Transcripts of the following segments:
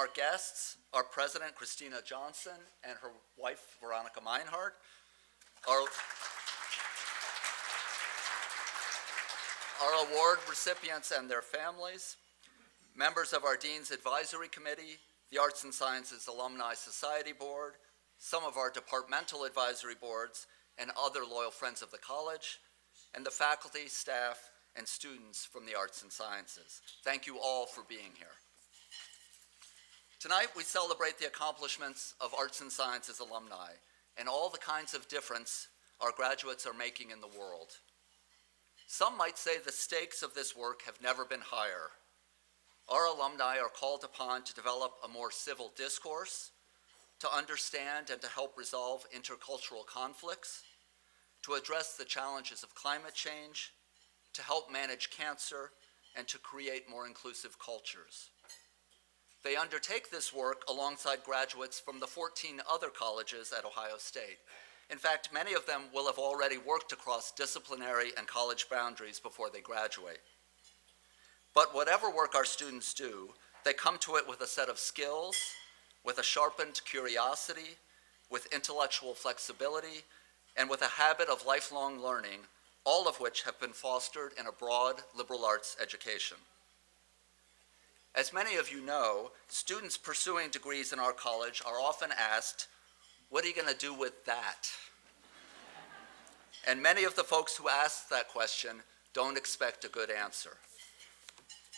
our guests, our president, Christina Johnson, and her wife, Veronica Meinhardt. Our award recipients and their families, members of our Dean's Advisory Committee, the Arts and Sciences Alumni Society Board, some of our departmental advisory boards, and other loyal friends of the college, and the faculty, staff, and students from the arts and sciences. Thank you all for being here. Tonight, we celebrate the accomplishments of arts and sciences alumni and all the kinds of difference our graduates are making in the world. Some might say the stakes of this work have never been higher. Our alumni are called upon to develop a more civil discourse, to understand and to help resolve intercultural conflicts, to address the challenges of climate change, to help manage cancer, and to create more inclusive cultures. They undertake this work alongside graduates from the 14 other colleges at Ohio State. In fact, many of them will have already worked across disciplinary and college boundaries before they graduate. But whatever work our students do, they come to it with a set of skills, with a sharpened curiosity, with intellectual flexibility, and with a habit of lifelong learning, all of which have been fostered in a broad liberal arts education. As many of you know, students pursuing degrees in our college are often asked, "What are you going to do with that?" And many of the folks who ask that question don't expect a good answer.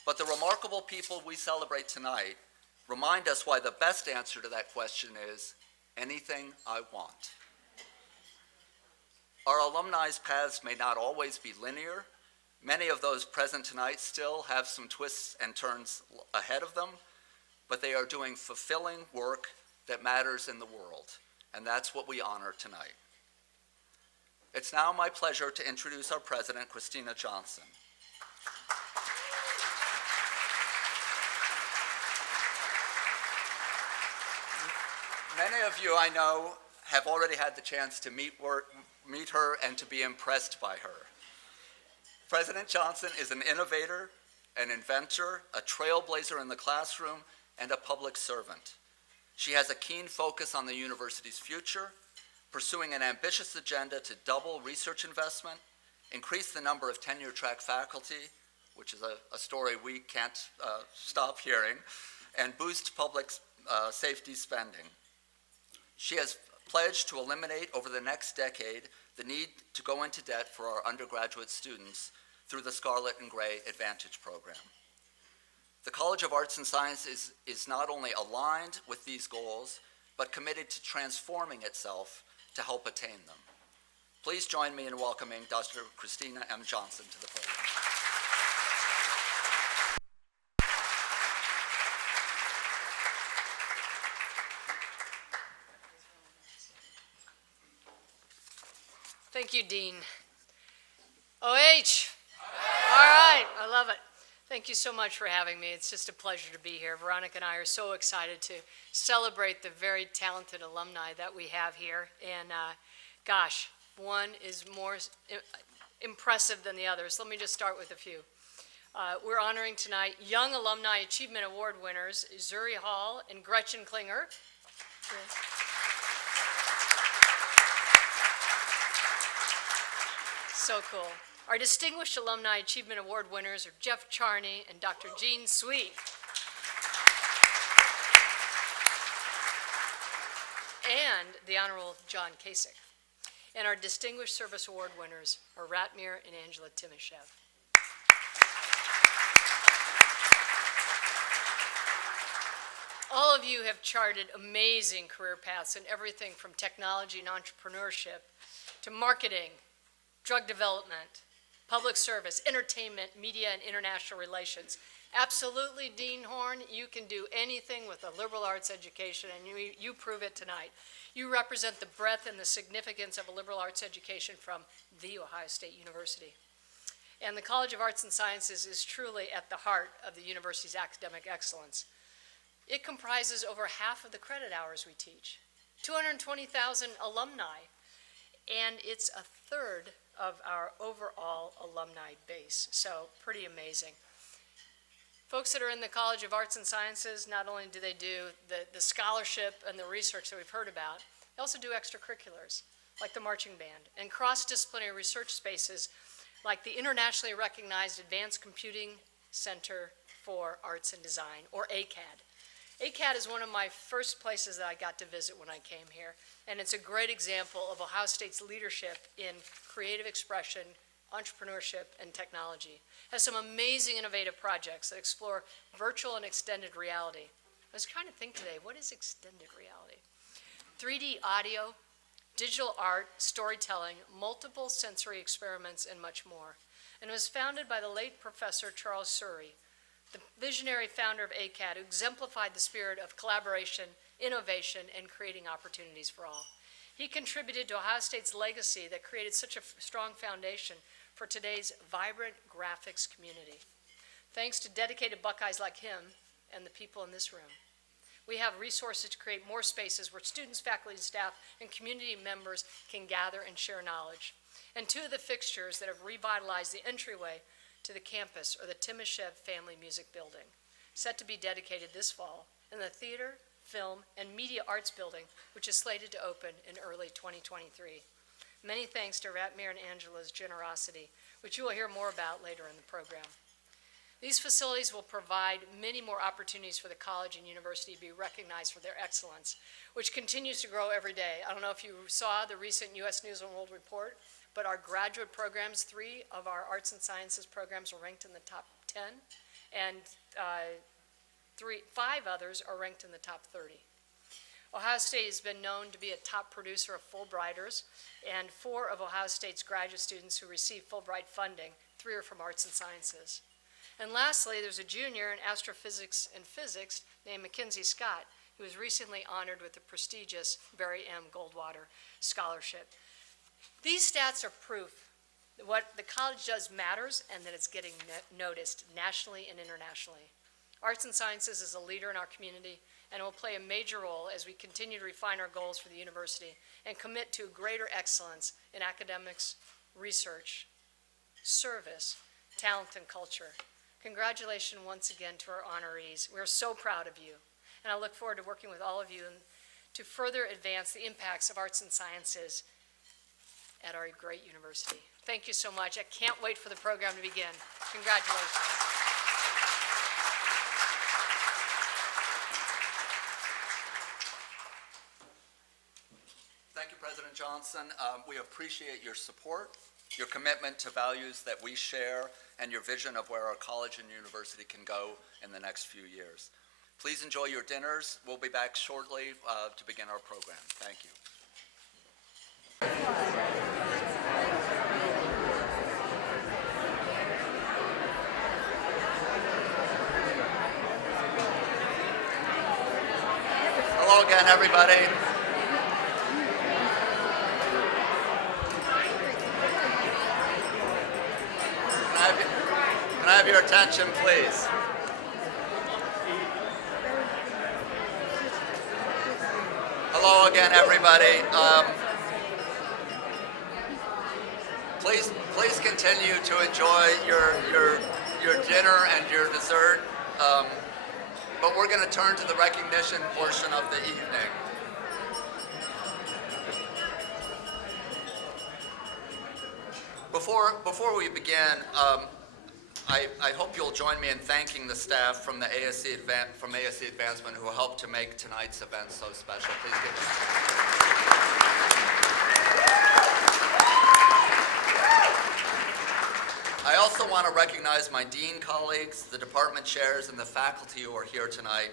But the remarkable people we celebrate tonight remind us why the best answer to that question is anything I want. Our alumni's paths may not always be linear. Many of those present tonight still have some twists and turns ahead of them, but they are doing fulfilling work that matters in the world, and that's what we honor tonight. It's now my pleasure to introduce our president, Christina Johnson. Many of you I know have already had the chance to meet her and to be impressed by her. President Johnson is an innovator, an inventor, a trailblazer in the classroom, and a public servant. She has a keen focus on the university's future, pursuing an ambitious agenda to double research investment, increase the number of tenure-track faculty, which is a story we can't stop hearing, and boost public safety spending. She has pledged to eliminate over the next decade the need to go into debt for our undergraduate students through the Scarlet and Gray Advantage program. The College of Arts and Sciences is not only aligned with these goals, but committed to transforming itself to help attain them. Please join me in welcoming Dr. Christina M. Johnson to the podium. Thank you, Dean. OH! All right, I love it. Thank you so much for having me. It's just a pleasure to be here. Veronica and I are so excited to celebrate the very talented alumni that we have here. And gosh, one is more impressive than the others. Let me just start with a few. We're honoring tonight Young Alumni Achievement Award winners, Zuri Hall and Gretchen Klinger. So cool. Our Distinguished Alumni Achievement Award winners are Jeff Charney and Dr. Jean Sweet. And the Honorable John Kasich. And our Distinguished Service Award winners are Ratmir and Angela Timashev. All of you have charted amazing career paths in everything from technology and entrepreneurship to marketing, drug development, public service, entertainment, media, and international relations. Absolutely, Dean Horn, you can do anything with a liberal arts education, and you prove it tonight. You represent the breadth and the significance of a liberal arts education from The Ohio State University. And the College of Arts and Sciences is truly at the heart of the university's academic excellence. It comprises over half of the credit hours we teach, 220,000 alumni, and it's a third of our overall alumni base, so pretty amazing. Folks that are in the College of Arts and Sciences, not only do they do the scholarship and the research that we've heard about, they also do extracurriculars, like the marching band, and cross-disciplinary research spaces like the internationally recognized Advanced Computing Center for Arts and Design, or ACAD. ACAD is one of my first places that I got to visit when I came here, and it's a great example of Ohio State's leadership in creative expression, entrepreneurship, and technology. It has some amazing innovative projects that explore virtual and extended reality. I was trying to think today, what is extended reality? 3D audio, digital art, storytelling, multiple sensory experiments, and much more. And it was founded by the late Professor Charles Surrey, the visionary founder of ACAD, who exemplified the spirit of collaboration, innovation, and creating opportunities for all. He contributed to Ohio State's legacy that created such a strong foundation for today's vibrant graphics community. Thanks to dedicated Buckeyes like him and the people in this room, we have resources to create more spaces where students, faculty, staff, and community members can gather and share knowledge. And two of the fixtures that have revitalized the entryway to the campus are the Timashev Family Music Building, set to be dedicated this fall, and the Theater, Film, and Media Arts Building, which is slated to open in early 2023. Many thanks to Ratmir and Angela's generosity, which you will hear more about later in the program. These facilities will provide many more opportunities for the college and university to be recognized for their excellence, which continues to grow every day. I don't know if you saw the recent U.S. News and World Report, but our graduate programs, 3 of our arts and sciences programs are ranked in the top 10, and 5 others are ranked in the top 30. Ohio State has been known to be a top producer of Fulbrighters, and 4 of Ohio State's graduate students who receive Fulbright funding, 3 are from arts and sciences. And lastly, there's a junior in astrophysics and physics named Mackenzie Scott, who was recently honored with the prestigious Barry M. Goldwater Scholarship. These stats are proof that what the college does matters and that it's getting noticed nationally and internationally. Arts and Sciences is a leader in our community and will play a major role as we continue to refine our goals for the university and commit to greater excellence in academics, research, service, talent, and culture. Congratulations once again to our honorees. We're so proud of you, and I look forward to working with all of you to further advance the impacts of arts and sciences at our great university. Thank you so much. I can't wait for the program to begin. Congratulations. Thank you, President Johnson. We appreciate your support, your commitment to values that we share, and your vision of where our college and university can go in the next few years. Please enjoy your dinners. We'll be back shortly to begin our program. Thank you. Hello again, everybody. Can I have your attention, please? Hello again, everybody. Please continue to enjoy your dinner and your dessert. But we're going to turn to the recognition portion of the evening. Before we begin, I hope you'll join me in thanking the staff from the ASC Advancement who helped to make tonight's event so special. Please give them. I also want to recognize my dean colleagues, the department chairs, and the faculty who are here tonight.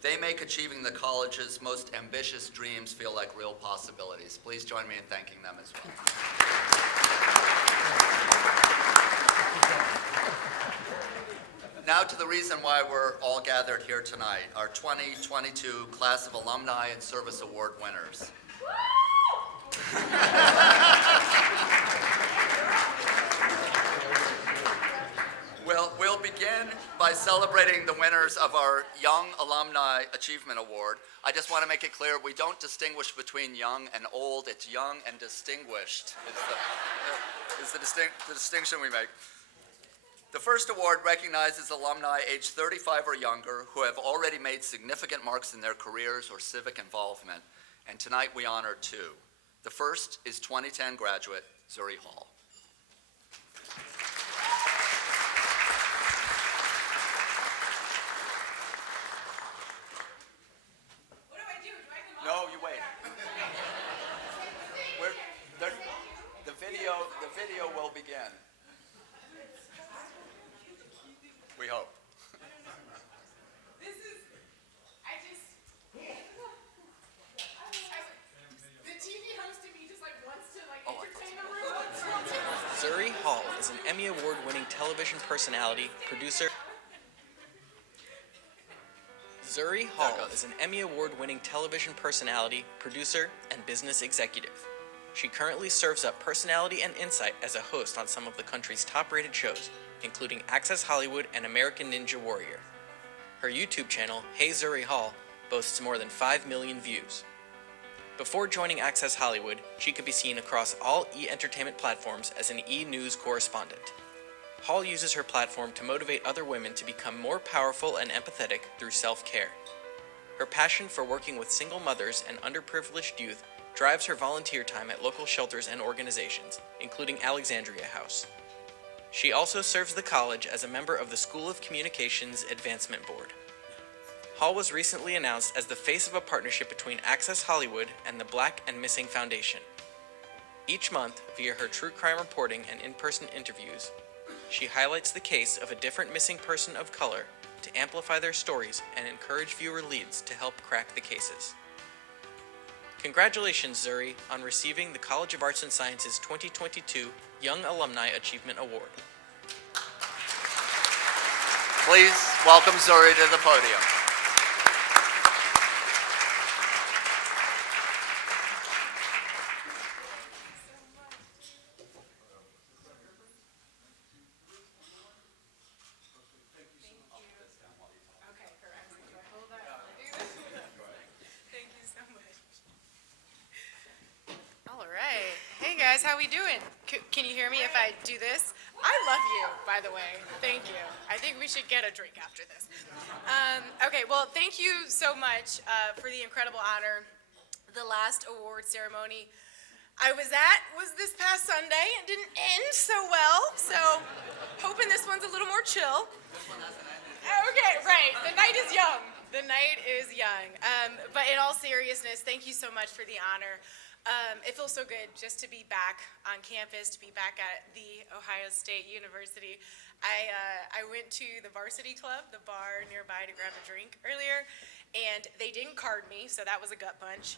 They make achieving the college's most ambitious dreams feel like real possibilities. Please join me in thanking them as well. Now to the reason why we're all gathered here tonight, our 2022 class of alumni and service award winners. We'll begin by celebrating the winners of our Young Alumni Achievement Award. I just want to make it clear, we don't distinguish between young and old. It's young and distinguished. It's the distinction we make. The first award recognizes alumni aged 35 or younger who have already made significant marks in their careers or civic involvement, and tonight we honor two. The first is 2010 graduate Zuri Hall. What do I do? Do I come up? No, you wait. The video will begin. We hope. This is, the TV host to me just wants to entertain the room. Zuri Hall is an Emmy Award-winning television personality, producer. Zuri Hall is an Emmy Award-winning television personality, producer, and business executive. She currently serves up personality and insight as a host on some of the country's top-rated shows, including Access Hollywood and American Ninja Warrior. Her YouTube channel, Hey Zuri Hall, boasts more than 5 million views. Before joining Access Hollywood, she could be seen across all E! Entertainment platforms as an E! News correspondent. Hall uses her platform to motivate other women to become more powerful and empathetic through self-care. Her passion for working with single mothers and underprivileged youth drives her volunteer time at local shelters and organizations, including Alexandria House. She also serves the college as a member of the School of Communications Advancement Board. Hall was recently announced as the face of a partnership between Access Hollywood and the Black and Missing Foundation. Each month, via her true crime reporting and in-person interviews, she highlights the case of a different missing person of color to amplify their stories and encourage viewer leads to help crack the cases. Congratulations, Zuri, on receiving the College of Arts and Sciences 2022 Young Alumni Achievement Award. Please welcome Zuri to the podium. Okay, correct. Do I hold that? Do this? Thank you so much. All right. Hey guys, how we doing? Can you hear me if I do this? I love you, by the way. Thank you. I think we should get a drink after this. Okay, well, thank you so much for the incredible honor. The last award ceremony I was at was this past Sunday and didn't end so well, so hoping this one's a little more chill. Okay, right. The night is young. The night is young. But in all seriousness, thank you so much for the honor. It feels so good just to be back on campus, to be back at the Ohio State University. I went to the varsity club, the bar nearby, to grab a drink earlier, and they didn't card me, so that was a gut punch.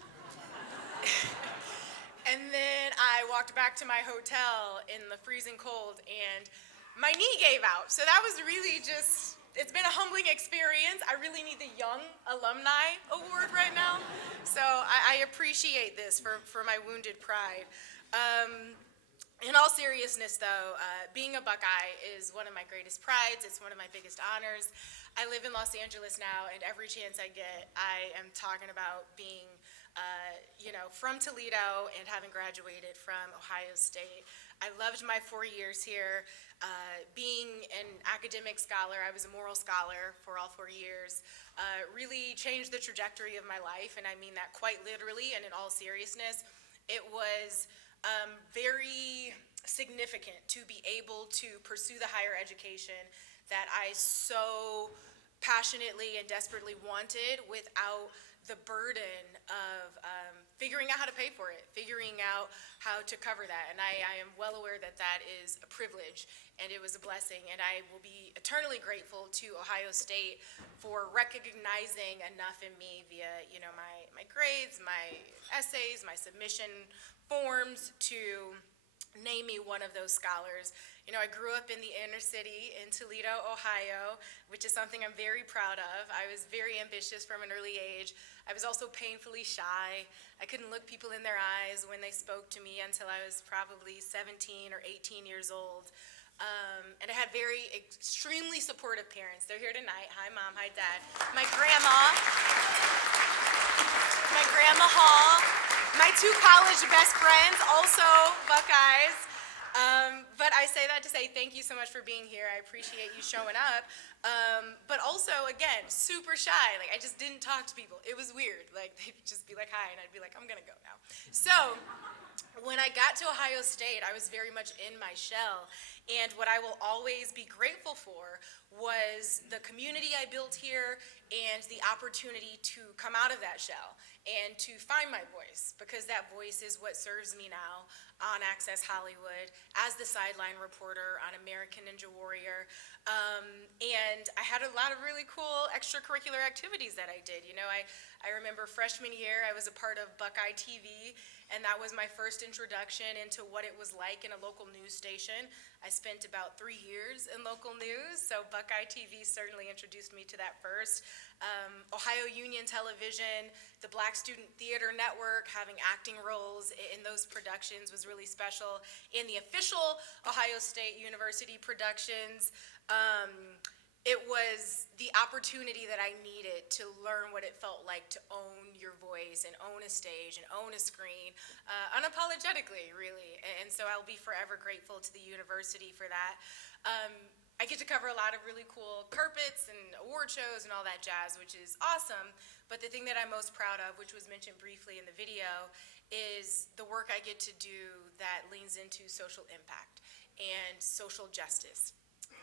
And then I walked back to my hotel in the freezing cold, and my knee gave out. So that was really just, it's been a humbling experience. I really need the Young Alumni Award right now. So I appreciate this for my wounded pride. In all seriousness, though, being a Buckeye is one of my greatest prides. It's one of my biggest honors. I live in Los Angeles now, and every chance I get, I am talking about being from Toledo and having graduated from Ohio State. I loved my 4 years here. Being an academic scholar, I was a moral scholar for all 4 years, really changed the trajectory of my life, and I mean that quite literally and in all seriousness. It was very significant to be able to pursue the higher education that I so passionately and desperately wanted without the burden of figuring out how to pay for it, figuring out how to cover that. And I am well aware that that is a privilege and it was a blessing. And I will be eternally grateful to Ohio State for recognizing enough in me via, my grades, my essays, my submission forms to name me one of those scholars. I grew up in the inner city in Toledo, Ohio, which is something I'm very proud of. I was very ambitious from an early age. I was also painfully shy. I couldn't look people in their eyes when they spoke to me until I was probably 17 or 18 years old. And I had very extremely supportive parents. They're here tonight. Hi, Mom. Hi, Dad. My grandma Hall. My two college best friends, also Buckeyes. But I say that to say thank you so much for being here. I appreciate you showing up. But also, again, super shy. Like, I just didn't talk to people. It was weird. Like, they'd just be like, hi, and I'd be like, I'm gonna go now. So, when I got to Ohio State, I was very much in my shell. And what I will always be grateful for was the community I built here and the opportunity to come out of that shell and to find my voice, because that voice is what serves me now on Access Hollywood, as the sideline reporter on American Ninja Warrior. And I had a lot of really cool extracurricular activities that I did. You know, I remember freshman year, I was a part of Buckeye TV, and that was my first introduction into what it was like in a local news station. I spent about 3 years in local news, so Buckeye TV certainly introduced me to that first. Ohio Union Television, the Black Student Theater Network, having acting roles in those productions was really special. In the official Ohio State University productions, it was the opportunity that I needed to learn what it felt like to own your voice and own a stage and own a screen, unapologetically, really. And so I'll be forever grateful to the university for that. I get to cover a lot of really cool carpets and award shows and all that jazz, which is awesome. But the thing that I'm most proud of, which was mentioned briefly in the video, is the work I get to do that leans into social impact and social justice.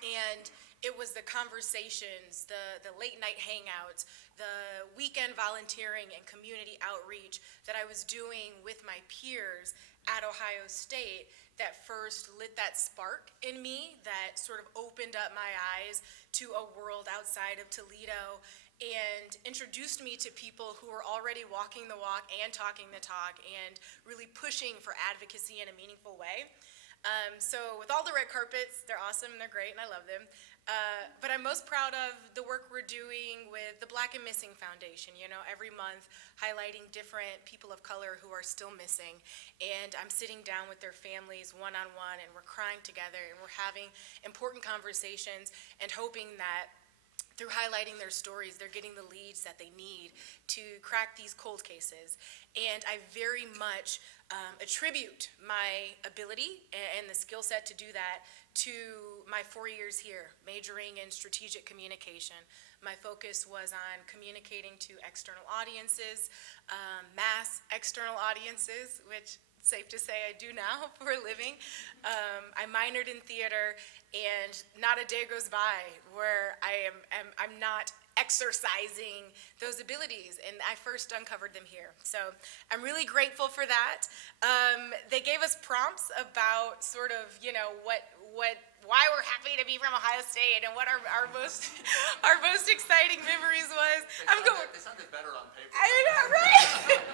And it was the conversations, the late night hangouts, the weekend volunteering and community outreach that I was doing with my peers at Ohio State that first lit that spark in me, that sort of opened up my eyes to a world outside of Toledo and introduced me to people who were already walking the walk and talking the talk and really pushing for advocacy in a meaningful way. So with all the red carpets, they're awesome and they're great and I love them. But I'm most proud of the work we're doing with the Black and Missing Foundation, you know, every month highlighting different people of color who are still missing. And I'm sitting down with their families one-on-one and we're crying together and we're having important conversations and hoping that through highlighting their stories, they're getting the leads that they need to crack these cold cases. And I very much attribute my ability and the skill set to do that to my 4 years here, majoring in strategic communication. My focus was on communicating to external audiences, mass external audiences, which safe to say I do now for a living. I minored in theater, and not a day goes by where I'm not exercising those abilities, and I first uncovered them here. So I'm really grateful for that. They gave us prompts about sort of, you know, why we're happy to be from Ohio State and what our most our most exciting memories was. They sounded better on paper. I know, right?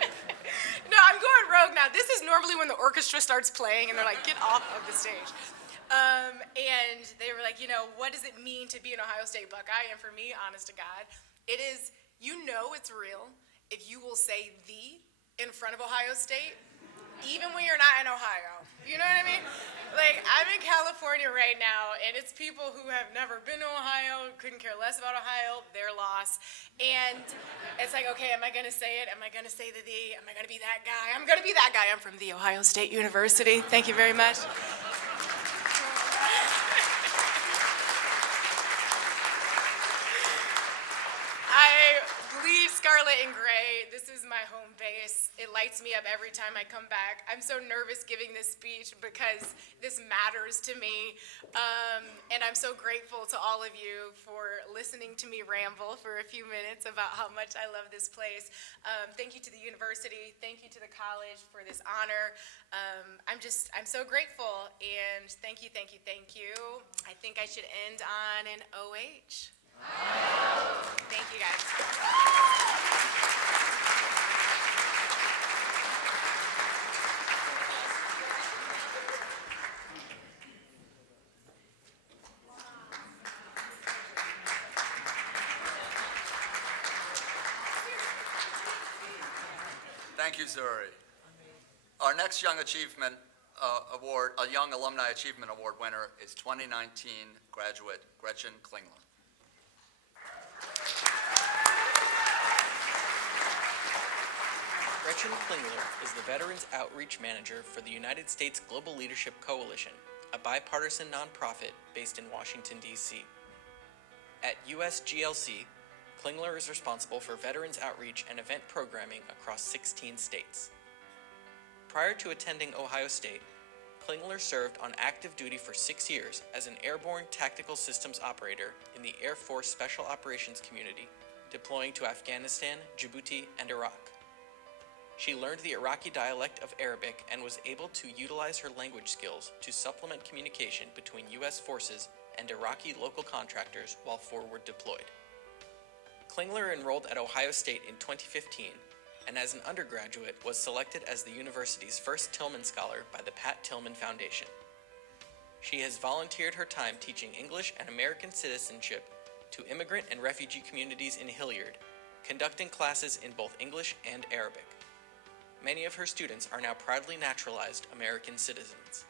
No, I'm going rogue now. This is normally when the orchestra starts playing and they're like, get off of the stage. And they were like, you know, what does it mean to be an Ohio State Buckeye? And for me, honest to God, it is, you know it's real if you will say "the" in front of Ohio State, even when you're not in Ohio. You know what I mean? Like, I'm in California right now, and it's people who have never been to Ohio, couldn't care less about Ohio, their loss. And it's like, okay, am I going to say it? Am I going to say the "the"? Am I going to be that guy? I'm going to be that guy. I'm from The Ohio State University. Thank you very much. I bleed scarlet and gray. This is my home base. It lights me up every time I come back. I'm so nervous giving this speech because this matters to me. And I'm so grateful to all of you for listening to me ramble for a few minutes about how much I love this place. Thank you to the university. Thank you to the college for this honor. I'm so grateful. And thank you, thank you, thank you. I think I should end on an OH. Thank you, guys. Thank you, Zuri. Our next Young Achievement Award, a Young Alumni Achievement Award winner is 2019 graduate Gretchen Klingler. Gretchen Klingler is the Veterans Outreach Manager for the United States Global Leadership Coalition, a bipartisan nonprofit based in Washington, D.C. At USGLC, Klingler is responsible for veterans outreach and event programming across 16 states. Prior to attending Ohio State, Klingler served on active duty for 6 years as an airborne tactical systems operator in the Air Force Special Operations Community, deploying to Afghanistan, Djibouti, and Iraq. She learned the Iraqi dialect of Arabic and was able to utilize her language skills to supplement communication between U.S. forces and Iraqi local contractors while forward deployed. Klingler enrolled at Ohio State in 2015, and as an undergraduate was selected as the university's first Tillman Scholar by the Pat Tillman Foundation. She has volunteered her time teaching English and American citizenship to immigrant and refugee communities in Hilliard, conducting classes in both English and Arabic. Many of her students are now proudly naturalized American citizens.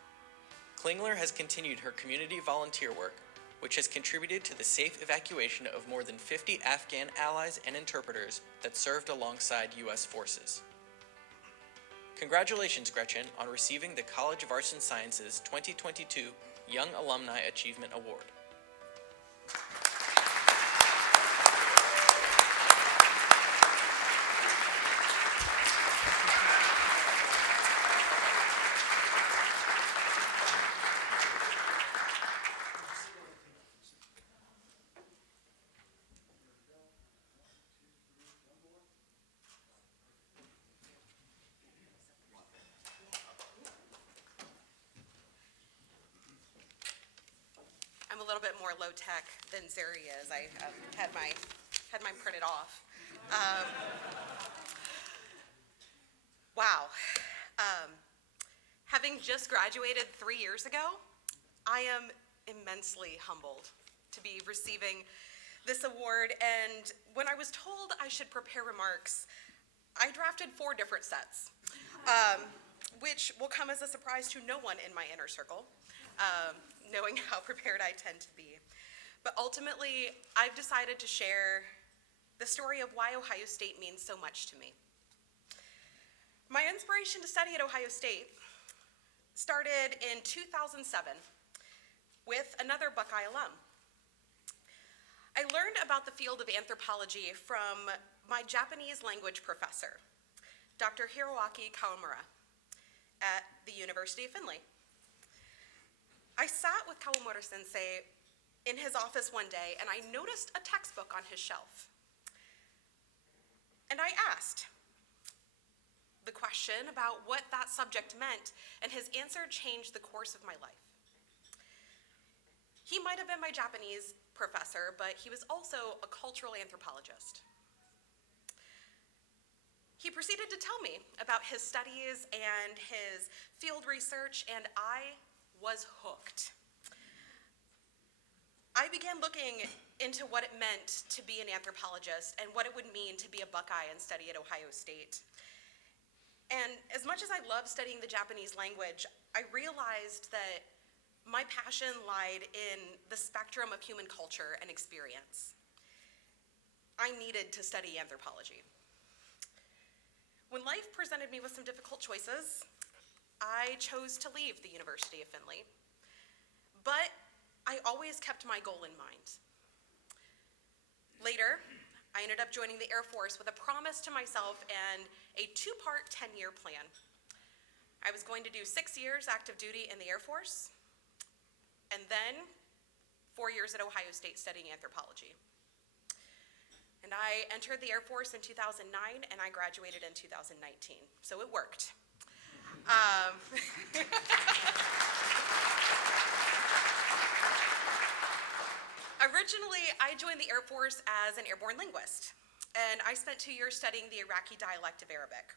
Klingler has continued her community volunteer work, which has contributed to the safe evacuation of more than 50 Afghan allies and interpreters that served alongside U.S. forces. Congratulations, Gretchen, on receiving the College of Arts and Sciences 2022 Young Alumni Achievement Award. I'm a little bit more low-tech than Zuri is. I had mine printed off. Wow. Having just graduated 3 years ago, I am immensely humbled to be receiving this award. And when I was told I should prepare remarks, I drafted 4 different sets, which will come as a surprise to no one in my inner circle. Knowing how prepared I tend to be. But ultimately, I've decided to share the story of why Ohio State means so much to me. My inspiration to study at Ohio State started in 2007 with another Buckeye alum. I learned about the field of anthropology from my Japanese language professor, Dr. Hiroaki Kawamura, at the University of Findlay. I sat with Kawamura Sensei in his office one day, and I noticed a textbook on his shelf. And I asked the question about what that subject meant, and his answer changed the course of my life. He might have been my Japanese professor, but he was also a cultural anthropologist. He proceeded to tell me about his studies and his field research, and I was hooked. I began looking into what it meant to be an anthropologist and what it would mean to be a Buckeye and study at Ohio State. And as much as I love studying the Japanese language, I realized that my passion lied in the spectrum of human culture and experience. I needed to study anthropology. When life presented me with some difficult choices, I chose to leave the University of Findlay, but I always kept my goal in mind. Later, I ended up joining the Air Force with a promise to myself and a 2-part 10-year plan. I was going to do 6 years active duty in the Air Force, and then 4 years at Ohio State studying anthropology. And I entered the Air Force in 2009, and I graduated in 2019, so it worked. Originally, I joined the Air Force as an airborne linguist, and I spent 2 years studying the Iraqi dialect of Arabic.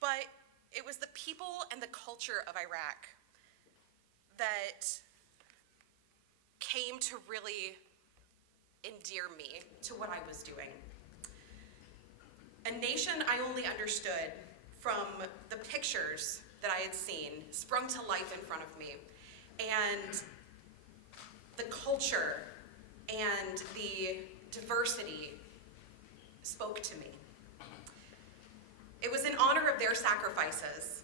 But it was the people and the culture of Iraq that came to really endear me to what I was doing. A nation I only understood from the pictures that I had seen sprung to life in front of me, and the culture and the diversity spoke to me. It was in their sacrifices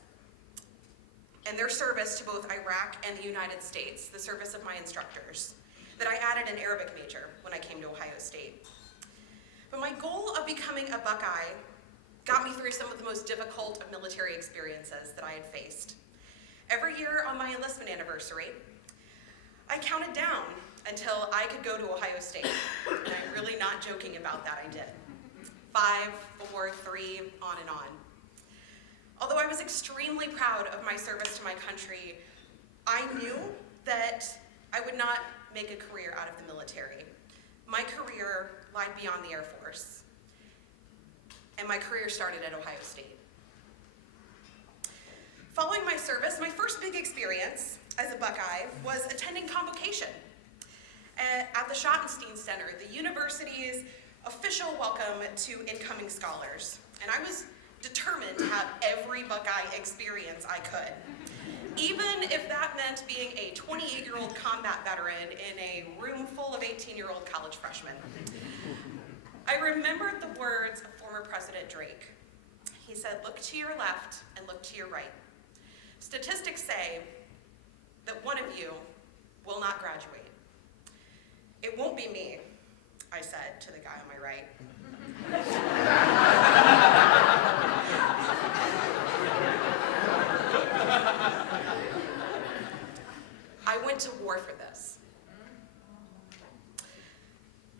and their service to both Iraq and the United States, the service of my instructors, that I added an Arabic major when I came to Ohio State. But my goal of becoming a Buckeye got me through some of the most difficult of military experiences that I had faced. Every year on my enlistment anniversary, I counted down until I could go to Ohio State. And I'm really not joking about that, I did. 5, 4, 3, on and on. Although I was extremely proud of my service to my country, I knew that I would not make a career out of the military. My career lied beyond the Air Force, and my career started at Ohio State. Following my service, my first big experience as a Buckeye was attending convocation at the Schottenstein Center, the university's official welcome to incoming scholars. And I was determined to have every Buckeye experience I could, even if that meant being a 28-year-old combat veteran in a room full of 18-year-old college freshmen. I remembered the words of former President Drake. He said, "Look to your left and look to your right. Statistics say that one of you will not graduate." "It won't be me," I said to the guy on my right. I went to war for this.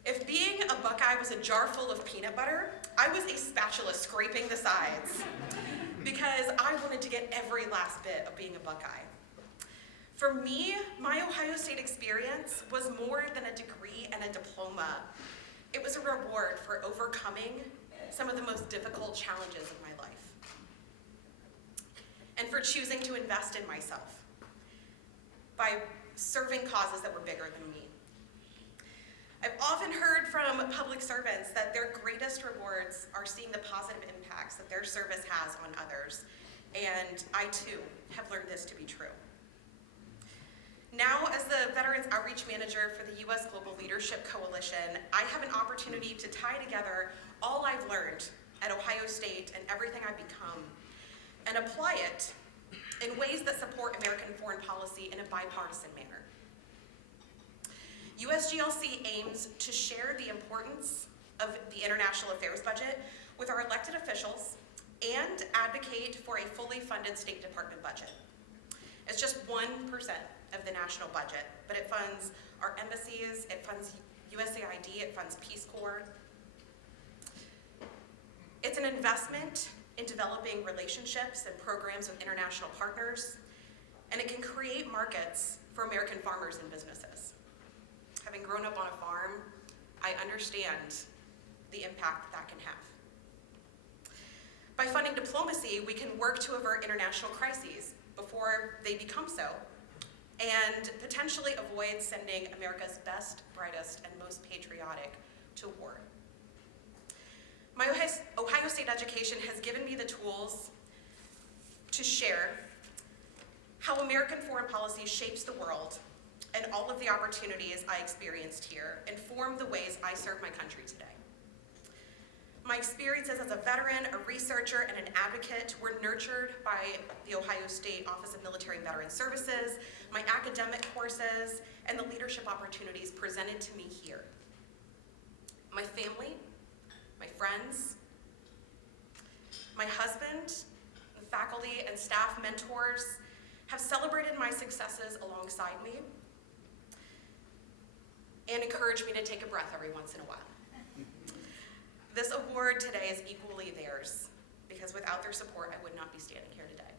If being a Buckeye was a jar full of peanut butter, I was a spatula scraping the sides because I wanted to get every last bit of being a Buckeye. For me, my Ohio State experience was more than a degree and a diploma. It was a reward for overcoming some of the most difficult challenges of my life and for choosing to invest in myself by serving causes that were bigger than me. I've often heard from public servants that their greatest rewards are seeing the positive impacts that their service has on others, and I too have learned this to be true. Now, as the Veterans Outreach Manager for the U.S. Global Leadership Coalition, I have an opportunity to tie together all I've learned at Ohio State and everything I've become, and apply it in ways that support American foreign policy in a bipartisan manner. USGLC aims to share the importance of the international affairs budget with our elected officials and advocate for a fully funded State Department budget. It's just 1% of the national budget, but it funds our embassies, it funds USAID, it funds Peace Corps. It's an investment in developing relationships and programs with international partners, and it can create markets for American farmers and businesses. Having grown up on a farm, I understand the impact that can have. By funding diplomacy, we can work to avert international crises before they become so, and potentially avoid sending America's best, brightest, and most patriotic to war. My Ohio State education has given me the tools to share how American foreign policy shapes the world, and all of the opportunities I experienced here inform the ways I serve my country today. My experiences as a veteran, a researcher, and an advocate were nurtured by the Ohio State Office of Military and Veteran Services, my academic courses, and the leadership opportunities presented to me here. My family, my friends, my husband, and faculty and staff mentors have celebrated my successes alongside me and encouraged me to take a breath every once in a while. This award today is equally theirs, because without their support, I would not be standing here today.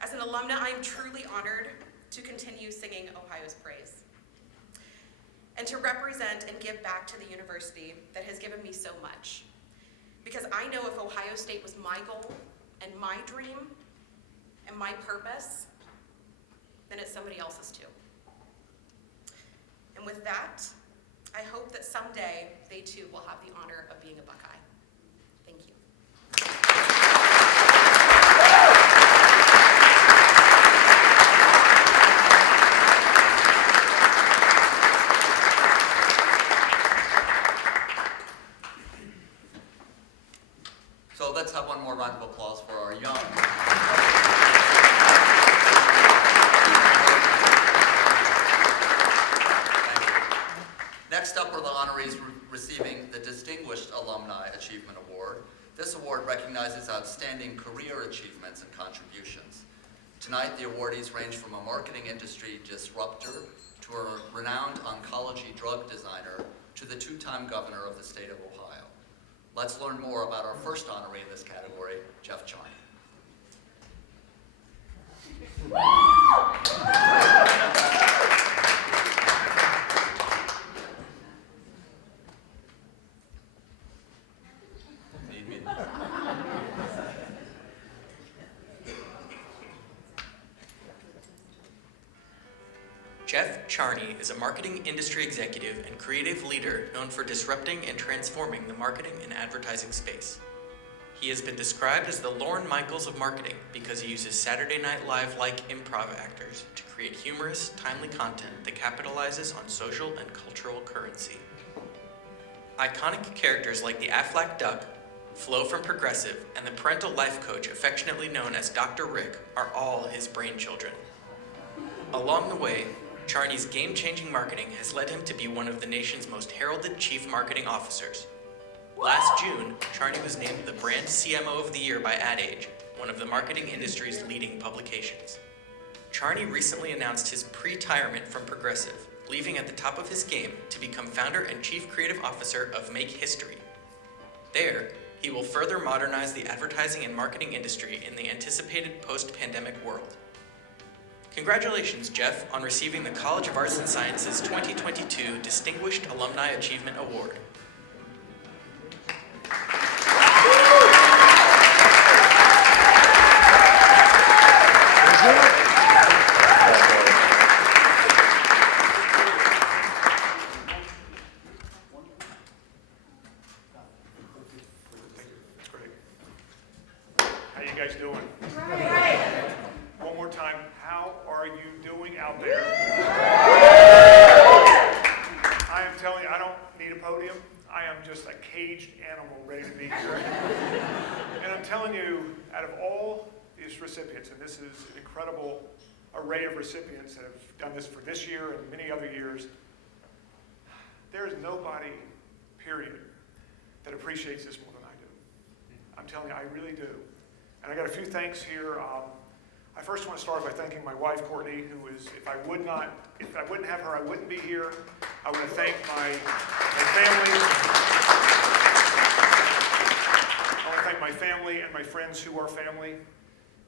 As an alumna, I am truly honored to continue singing Ohio's praise and to represent and give back to the university that has given me so much. Because I know if Ohio State was my goal and my dream and my purpose, then it's somebody else's too. And with that, I hope that someday they too will have the honor of being a Buckeye. Thank you. So So let's have one more round of applause for our young. Thank you. Next up are the honorees receiving the Distinguished Alumni Achievement Award. This award recognizes outstanding career achievements and contributions. Tonight, the awardees range from a marketing industry disruptor to a renowned oncology drug designer to the two-time governor of the state of Ohio. Let's learn more about our first honoree in this category, Jeff Charney. Need me? Jeff Charney is a marketing industry executive and creative leader known for disrupting and transforming the marketing and advertising space. He has been described as the Lorne Michaels of marketing because he uses Saturday Night Live-like improv actors to create humorous, timely content that capitalizes on social and cultural currency. Iconic characters like the Aflac Duck, Flo from Progressive, and the parental life coach affectionately known as Dr. Rick are all his brainchildren. Along the way, Charney's game-changing marketing has led him to be one of the nation's most heralded chief marketing officers. Last June, Charney was named the Brand CMO of the Year by Ad Age, one of the marketing industry's leading publications. Charney recently announced his pre-retirement from Progressive, leaving at the top of his game to become founder and chief creative officer of Make History. There, he will further modernize the advertising and marketing industry in the anticipated post-pandemic world. Congratulations, Jeff, on receiving the College of Arts and Sciences 2022 Distinguished Alumni Achievement Award. That's great. How you guys doing? One more time, how are you doing out there? I am telling you, I don't need a podium. I am just a caged animal ready to be here. And I'm telling you, out of all these recipients, and this is an incredible array of recipients that have done this for this year and many other years, there is nobody, period, that appreciates this more than I do. I'm telling you, I really do. And I got a few thanks here. I first want to start by thanking my wife, Courtney, who is, if I wouldn't have her, I wouldn't be here. I want to thank my family. I want to thank my family and my friends who are family,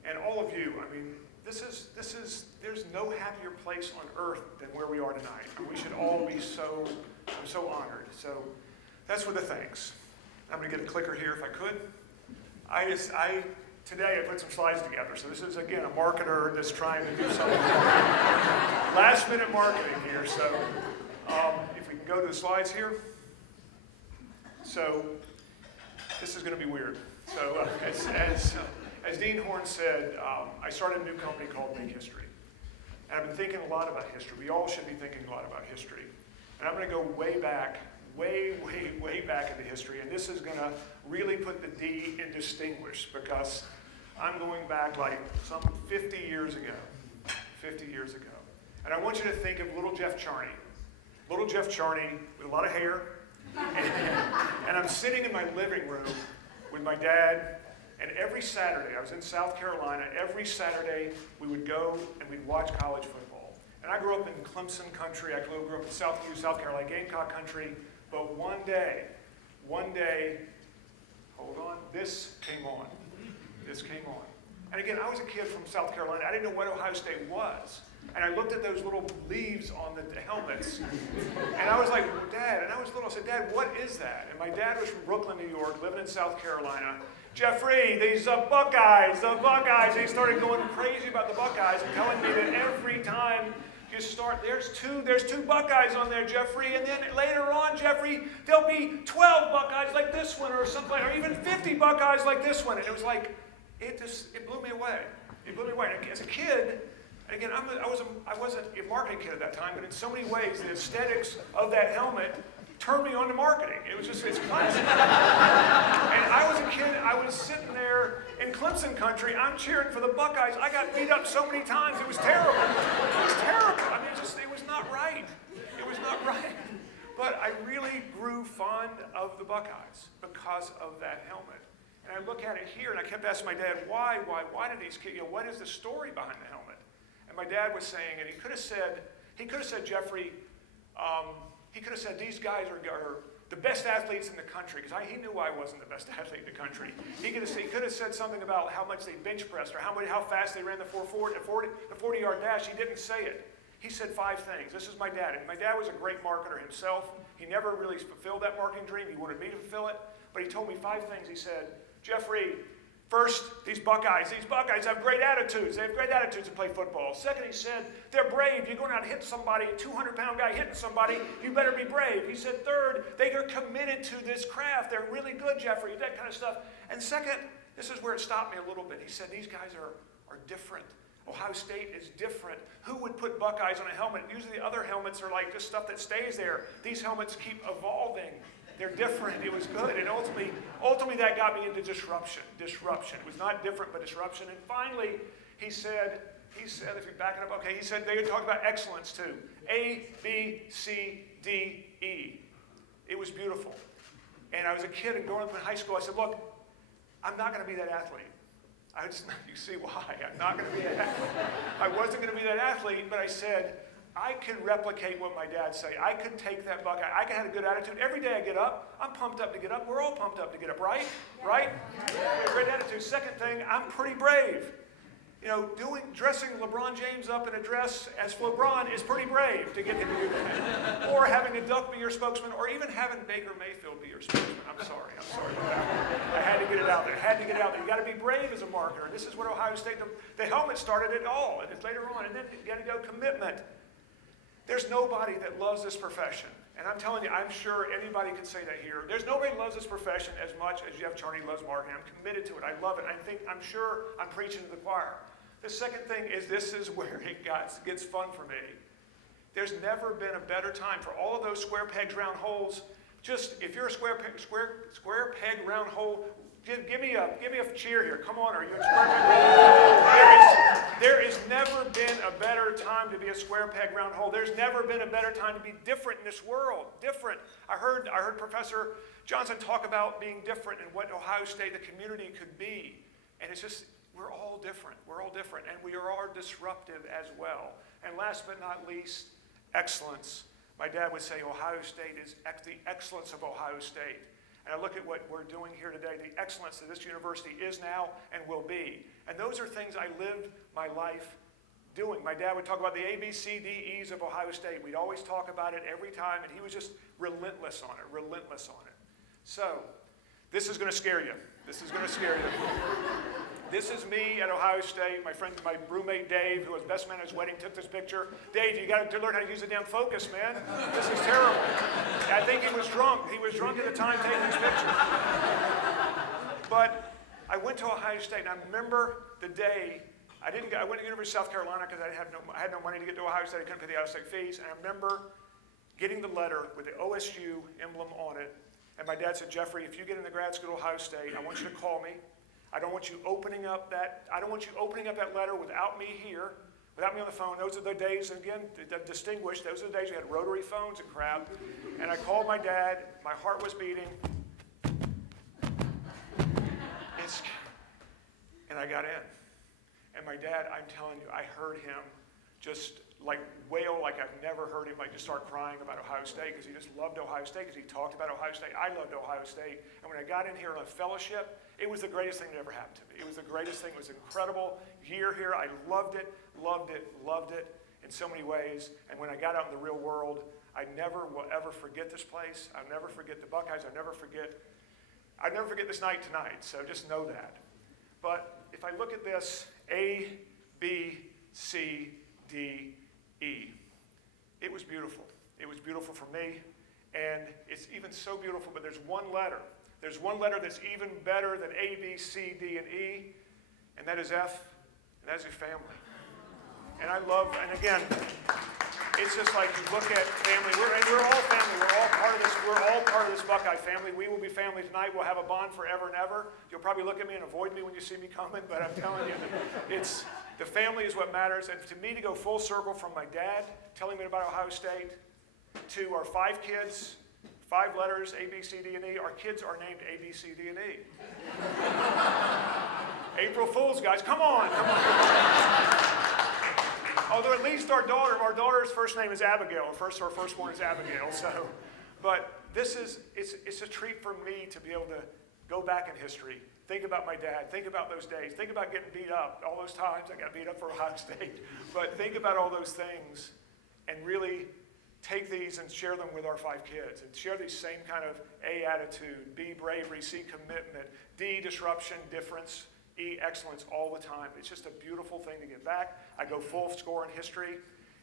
and all of you. I mean, there's no happier place on earth than where we are tonight. We should all be I'm so honored. So that's for the thanks. I'm going to get a clicker here if I could. Today I put some slides together. So this is, again, a marketer that's trying to do something. Last minute marketing here. So if we can go to the slides here. So this is going to be weird. So as Dean Horn said, I started a new company called Make History. And I've been thinking a lot about history. We all should be thinking a lot about history. And I'm going to go way back, way back into history. And this is going to really put the D in distinguished because I'm going back like some 50 years ago. 50 years ago. And I want you to think of little Jeff Charney. Little Jeff Charney with a lot of hair. And I'm sitting in my living room with my dad. And every Saturday, I was in South Carolina, every Saturday we would go and we'd watch college football. And I grew up in Clemson country, I grew up in South Carolina, Gamecock country, but one day, hold on, this came on. This came on. And again, I was a kid from South Carolina, I didn't know what Ohio State was. And I looked at those little leaves on the helmets, and I was like, Dad, and I was little, I said, Dad, what is that? And my dad was from Brooklyn, New York, living in South Carolina. Jeffrey, these Buckeyes, the Buckeyes. They started going crazy about the Buckeyes and telling me that every time you start, there's two Buckeyes on there, Jeffrey, and then later on, Jeffrey, there'll be 12 Buckeyes like this one or something, or even 50 Buckeyes like this one. And it was like, it blew me away. It blew me away. And as a kid, and again, I wasn't a marketing kid at that time, but in so many ways, the aesthetics of that helmet turned me on to marketing. It's classic. And I was a kid, I was sitting there in Clemson country. I'm cheering for the Buckeyes. I got beat up so many times. It was terrible. It was terrible. I mean, it was not right. It was not right. But I really grew fond of the Buckeyes because of that helmet. And I look at it here, and I kept asking my dad, why did these kids, what is the story behind the helmet? And my dad was saying, and he could have said, Jeffrey, he could have said, these guys are the best athletes in the country, because he knew I wasn't the best athlete in the country. He could have said something about how much they bench pressed or how fast they ran the 40-yard dash. He didn't say it. He said 5 things. This is my dad. And my dad was a great marketer himself. He never really fulfilled that marketing dream. He wanted me to fulfill it. But he told me 5 things. He said, Jeffrey, first, these Buckeyes have great attitudes. They have great attitudes to play football. Second, he said, they're brave. You're going out and hit somebody, a 200-pound guy hitting somebody, you better be brave. He said, third, they are committed to this craft. They're really good, Jeffrey, that kind of stuff. And second, this is where it stopped me a little bit. He said, these guys are different. Ohio State is different. Who would put Buckeyes on a helmet? Usually the other helmets are like just stuff that stays there. These helmets keep evolving. They're different. It was good. And ultimately that got me into disruption. Disruption. It was not different, but disruption. And finally, he said, if you're backing up, okay, he said they would talk about excellence too. A, B, C, D, E. It was beautiful. And I was a kid and growing up in high school, I said, look, I'm not going to be that athlete. You see why. I'm not going to be that athlete. I wasn't going to be that athlete, but I said, I could replicate what my dad said. I could take that Buckeye. I could have a good attitude. Every day I get up, I'm pumped up to get up. We're all pumped up to get up, right? Yeah. Right? Yeah. Great attitude. Second thing, I'm pretty brave. Dressing LeBron James up in a dress as LeBron is pretty brave to get him to do that. Or having a Duck be your spokesman, or even having Baker Mayfield be your spokesman. I'm sorry about that. I had to get it out there. You got to be brave as a marketer. And this is what Ohio State, the helmet started it all. And it's later on. And then you got to go commitment. There's nobody that loves this profession. And I'm telling you, I'm sure anybody can say that here. There's nobody that loves this profession as much as Jeff Charney loves marketing. I'm committed to it. I love it. I'm sure I'm preaching to the choir. The second thing is this is where it gets fun for me. There's never been a better time for all of those square pegs, round holes. Just if you're a square peg, round hole, give me a cheer here. Come on, are you a square peg? There has never been a better time to be a square peg, round hole. There's never been a better time to be different in this world. Different. I heard Professor Johnson talk about being different and what Ohio State, the community, could be. And it's just, we're all different. We're all different. And we are all disruptive as well. And last but not least, excellence. My dad would say Ohio State is the excellence of Ohio State. And I look at what we're doing here today, the excellence that this university is now and will be. And those are things I lived my life doing. My dad would talk about the A, B, C, D, E's of Ohio State. We'd always talk about it every time, and he was just relentless on it. So, this is going to scare you. This is me at Ohio State. My roommate Dave, who was best man at his wedding, took this picture. Dave, you got to learn how to use the damn focus, man. This is terrible. I think he was drunk. He was drunk at the time taking this picture. But I went to Ohio State, and I remember the day. I went to the University of South Carolina because I had no money to get to Ohio State. I couldn't pay the out-of-state fees. And I remember getting the letter with the OSU emblem on it. And my dad said, Jeffrey, if you get into grad school at Ohio State, I want you to call me. I don't want you opening up that letter without me here, without me on the phone. Those are the days, again, distinguished. Those are the days we had rotary phones and crap. And I called my dad. My heart was beating. And I got in. And my dad, I'm telling you, I heard him just like wail like I've never heard him, like just start crying about Ohio State because he just loved Ohio State because he talked about Ohio State. I loved Ohio State. And when I got in here on a fellowship, it was the greatest thing that ever happened to me. It was the greatest thing. It was incredible. Year here, I loved it in so many ways. And when I got out in the real world, I never will ever forget this place. I'll never forget the Buckeyes. I'll never forget this night tonight. So just know that. But if I look at this, A, B, C, D, E. It was beautiful. It was beautiful for me. And it's even so beautiful, but there's one letter. There's one letter that's even better than A, B, C, D, and E, and that is F, and that is your family. And I love, and again, it's just like you look at family. We're all family. We're all part of this. We're all part of this Buckeye family. We will be family tonight. We'll have a bond forever and ever. You'll probably look at me and avoid me when you see me coming, but I'm telling you, the family is what matters. And to me, to go full circle from my dad telling me about Ohio State to our 5 kids, 5 letters, A, B, C, D, and E. Our kids are named A, B, C, D, and E. April Fools, guys, come on. Although at least our daughter's first name is Abigail. Our firstborn is Abigail. So, but it's a treat for me to be able to go back in history, think about my dad, think about those days, think about getting beat up, all those times I got beat up for Ohio State. But think about all those things and really take these and share them with our 5 kids and share these same kind of A, attitude, B, bravery, C, commitment, D, disruption, difference, E, excellence all the time. It's just a beautiful thing to get back. I go full score in history.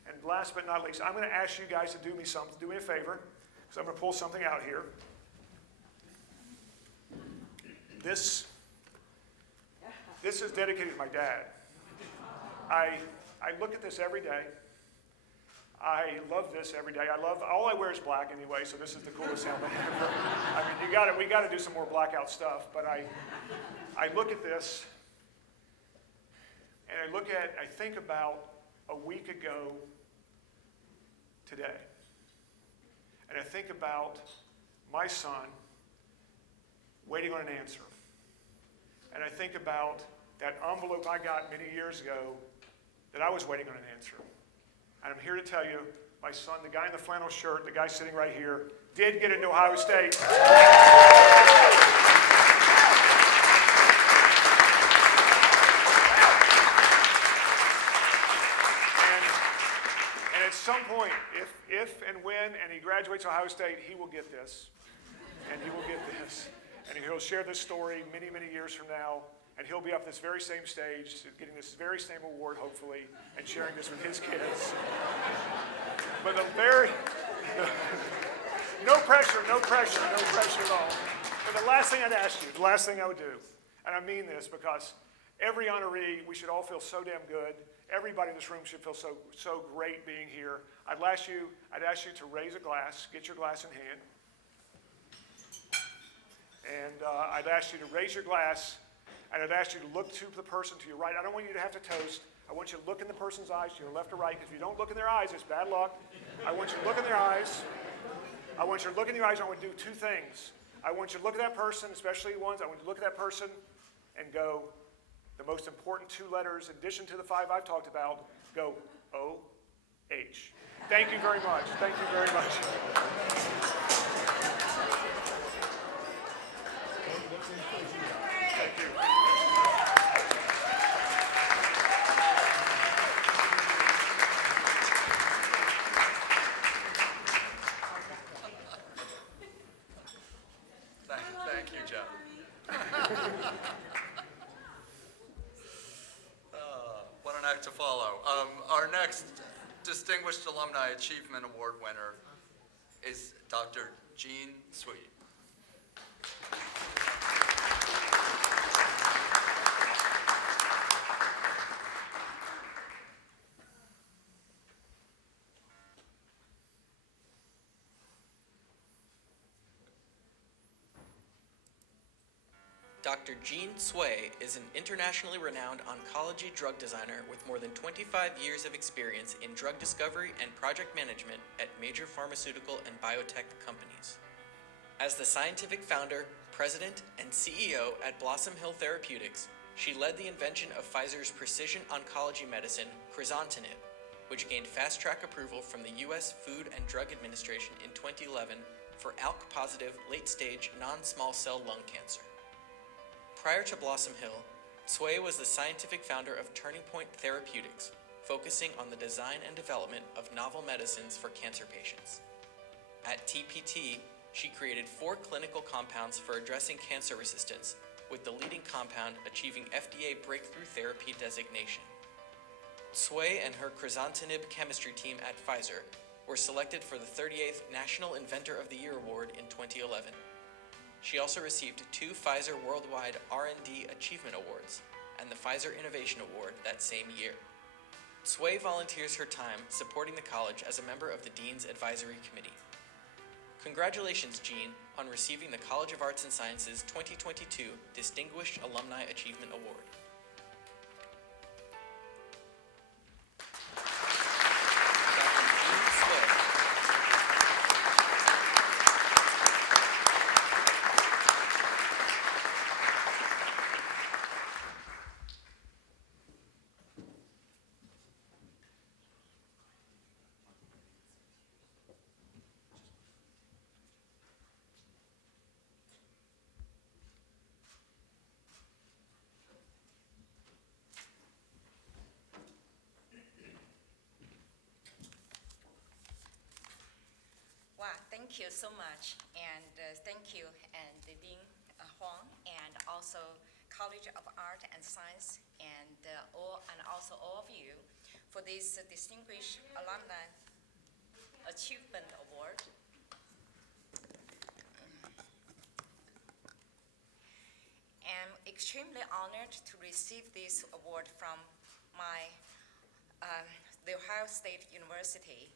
And last but not least, I'm going to ask you guys to do me a favor, because I'm going to pull something out here. This is dedicated to my dad. I look at this every day. I love this every day. All I wear is black anyway, so this is the coolest helmet ever. I mean, we got to do some more blackout stuff, but I look at this, and I think about a week ago today. And I think about my son waiting on an answer. And I think about that envelope I got many years ago that I was waiting on an answer. And I'm here to tell you, my son, the guy in the flannel shirt, the guy sitting right here, did get into Ohio State. And at some point, if and when, and he graduates Ohio State, he will get this. And he will get this. And he'll share this story many, many years from now. And he'll be up this very same stage, getting this very same award, hopefully, and sharing this with his kids. But no pressure at all. But the last thing I'd ask you, the last thing I would do, and I mean this because every honoree, we should all feel so damn good. Everybody in this room should feel so great being here. I'd ask you to raise a glass, get your glass in hand. And I'd ask you to raise your glass, and I'd ask you to look to the person to your right. I don't want you to have to toast. I want you to look in the person's eyes to your left or right. If you don't look in their eyes, it's bad luck. I want you to look in their eyes. I want you to look in their eyes, and I want to do 2 things. I want you to look at that person, especially ones. I want you to look at that person and go, the most important 2 letters, in addition to the 5 I've talked about, go O-H. Thank you very much. Thank you very much. Thank you. Thank you, Jeff. What an act to follow. Our next Distinguished Alumni Achievement Award winner is Dr. Jean Sweet. Dr. Jean Sway is an internationally renowned oncology drug designer with more than 25 years of experience in drug discovery and project management at major pharmaceutical and biotech companies. As the scientific founder, president, and CEO at Blossom Hill Therapeutics, she led the invention of Pfizer's precision oncology medicine, crizotinib, which gained fast-track approval from the U.S. Food and Drug Administration in 2011 for ALK-positive late-stage non-small cell lung cancer. Prior to Blossom Hill, Sway was the scientific founder of Turning Point Therapeutics, focusing on the design and development of novel medicines for cancer patients. At TPT, she created 4 clinical compounds for addressing cancer resistance, with the leading compound achieving FDA Breakthrough Therapy designation. Sway and her crizotinib chemistry team at Pfizer were selected for the 38th National Inventor of the Year Award in 2011. She also received 2 Pfizer Worldwide R&D Achievement Awards and the Pfizer Innovation Award that same year. Sway volunteers her time supporting the college as a member of the Dean's Advisory Committee. Congratulations, Jean, on receiving the College of Arts and Sciences 2022 Distinguished Alumni Achievement Award. Dr. Jean Swift. Wow, thank you so much, and thank you, and Dean Huang, and also College of Art and Science, and also all of you for this Distinguished Alumni Achievement Award. I'm extremely honored to receive this award from the Ohio State University.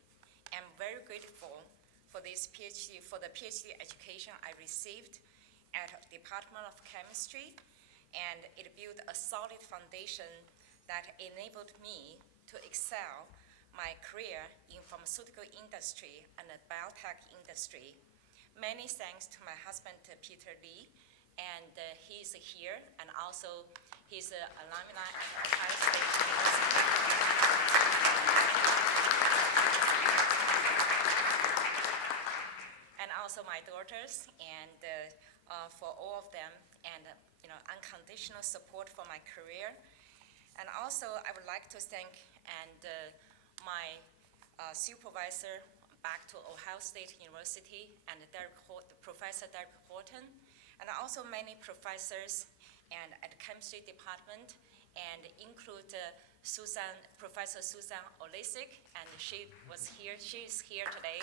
I'm very grateful for this PhD, for the PhD education I received at Department of Chemistry, and it built a solid foundation that enabled me to excel my career in pharmaceutical industry and the biotech industry. Many thanks to my husband, Peter Lee, and he's here, and also he's an alumni at Ohio State University. And also my daughters, and for all of them, and unconditional support for my career. And also, I would like to thank my supervisor back to Ohio State University, and Professor Derek Horton, and also many professors and at the chemistry department, and include Professor Susan Olesic, and she is here today.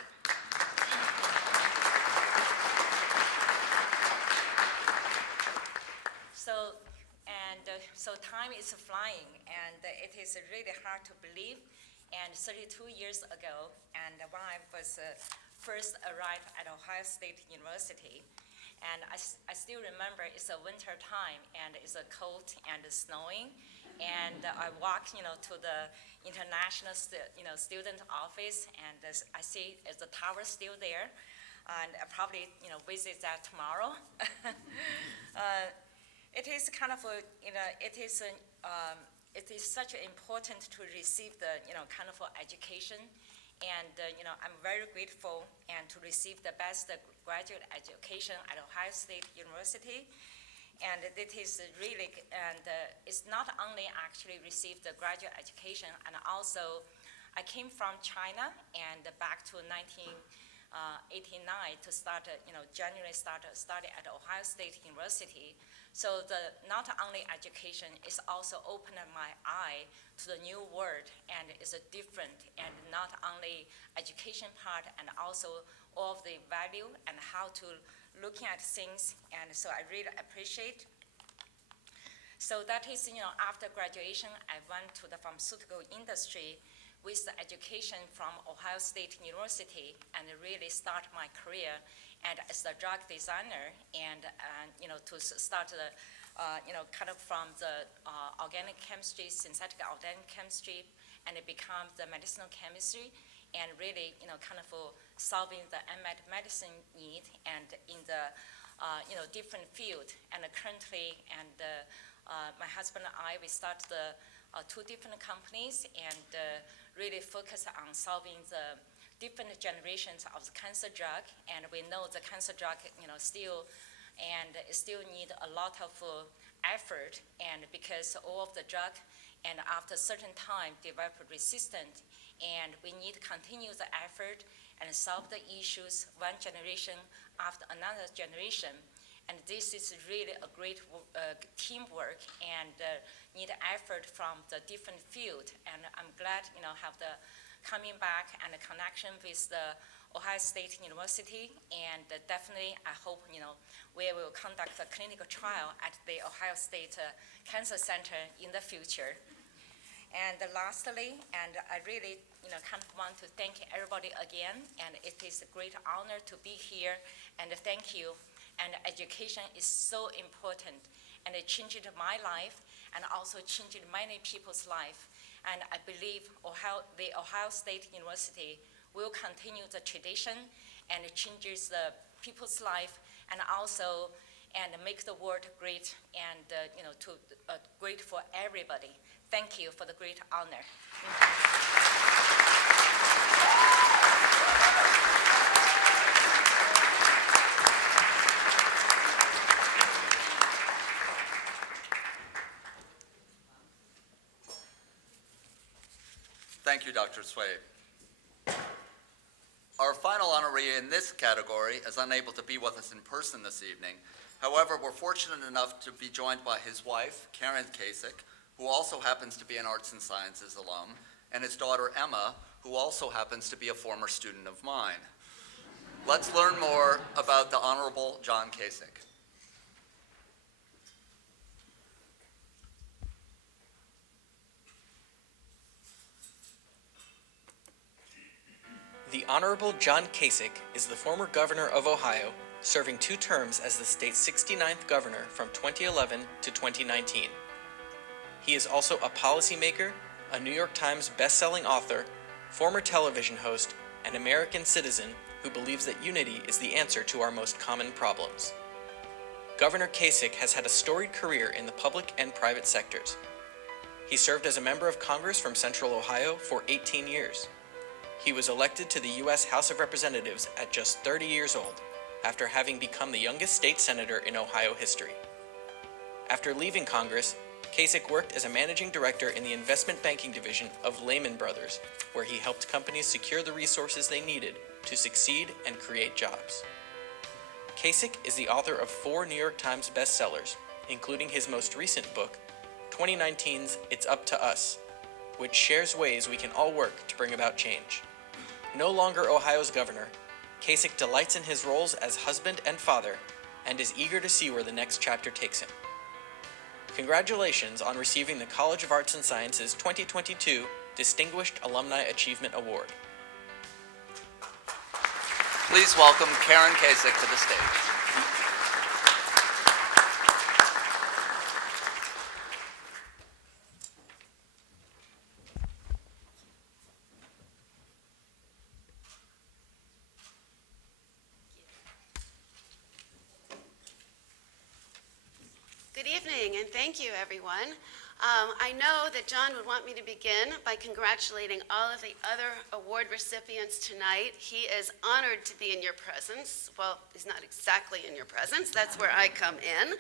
So time is flying, and it is really hard to believe. And 32 years ago, and when I was first arrived at Ohio State University, and I still remember it's a winter time, and it's cold and snowing, and I walked, to the international, student office, and I see the tower still there, and I probably, visit that tomorrow. It is kind of it is such important to receive the, kind of education, and I'm very grateful and to receive the best graduate education at Ohio State University. And it is really, and it's not only actually received the graduate education, and also I came from China and back to 1989 to start, January started study at Ohio State University. So not only education is also opened my eye to the new world, and is a different, and not only education part, and also all of the value and how to looking at things, and so I really appreciate. So that is, after graduation, I went to the pharmaceutical industry with the education from Ohio State University, and really start my career and as a drug designer, and to start the, kind of from the organic chemistry, synthetic organic chemistry, and it becomes the medicinal chemistry, and really, kind of solving the unmet medicine need, and in the, different field. And currently, and my husband and I, we started the 2 different companies, and really focus on solving the different generations of the cancer drug. And we know the cancer drug, still need a lot of effort, and because all of the drug, and after a certain time, develop resistant, and we need to continue the effort and solve the issues one generation after another generation. And this is really a great teamwork, and need effort from the different field. And I'm glad, have the coming back and the connection with the Ohio State University, and definitely I hope, we will conduct a clinical trial at the Ohio State Cancer Center in the future. And lastly, and I really, kind of want to thank everybody again, and it is a great honor to be here, and thank you. And education is so important, and it changed my life, and also changed many people's life. And I believe the Ohio State University will continue the tradition, and it changes the people's life, and also make the world great, and great for everybody. Thank you for the great honor. Thank you, Dr. Swade. Our final honoree in this category is unable to be with us in person this evening. However, we're fortunate enough to be joined by his wife, Karen Kasich, who also happens to be an Arts and Sciences alum, and his daughter, Emma, who also happens to be a former student of mine. Let's learn more about the Honorable John Kasich. The Honorable John Kasich is the former governor of Ohio, serving 2 terms as the state's 69th governor from 2011 to 2019. He is also a policymaker, a New York Times best-selling author, former television host, and American citizen who believes that unity is the answer to our most common problems. Governor Kasich has had a storied career in the public and private sectors. He served as a member of Congress from Central Ohio for 18 years. He was elected to the U.S. House of Representatives at just 30 years old, after having become the youngest state senator in Ohio history. After leaving Congress, Kasich worked as a managing director in the investment banking division of Lehman Brothers, where he helped companies secure the resources they needed to succeed and create jobs. Kasich is the author of 4 New York Times bestsellers, including his most recent book, 2019's It's Up to Us, which shares ways we can all work to bring about change. No longer Ohio's governor, Kasich delights in his roles as husband and father and is eager to see where the next chapter takes him. Congratulations on receiving the College of Arts and Sciences 2022 Distinguished Alumni Achievement Award. Please welcome Karen Kasich to the stage. Good evening, and thank you, everyone. I know that John would want me to begin by congratulating all of the other award recipients tonight. He is honored to be in your presence. Well, he's not exactly in your presence. That's where I come in.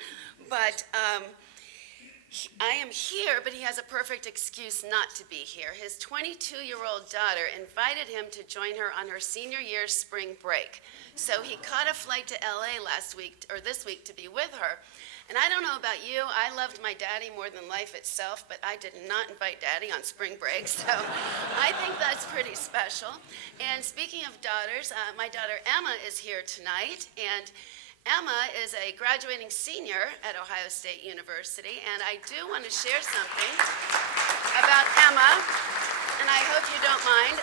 But I am here, but he has a perfect excuse not to be here. His 22-year-old daughter invited him to join her on her senior year spring break. So he caught a flight to LA this week to be with her. And I don't know about you, I loved my daddy more than life itself, but I did not invite daddy on spring break, so I think that's pretty special. And speaking of daughters, my daughter Emma is here tonight, and Emma is a graduating senior at Ohio State University, and I do want to share something about Emma, and I hope you don't mind.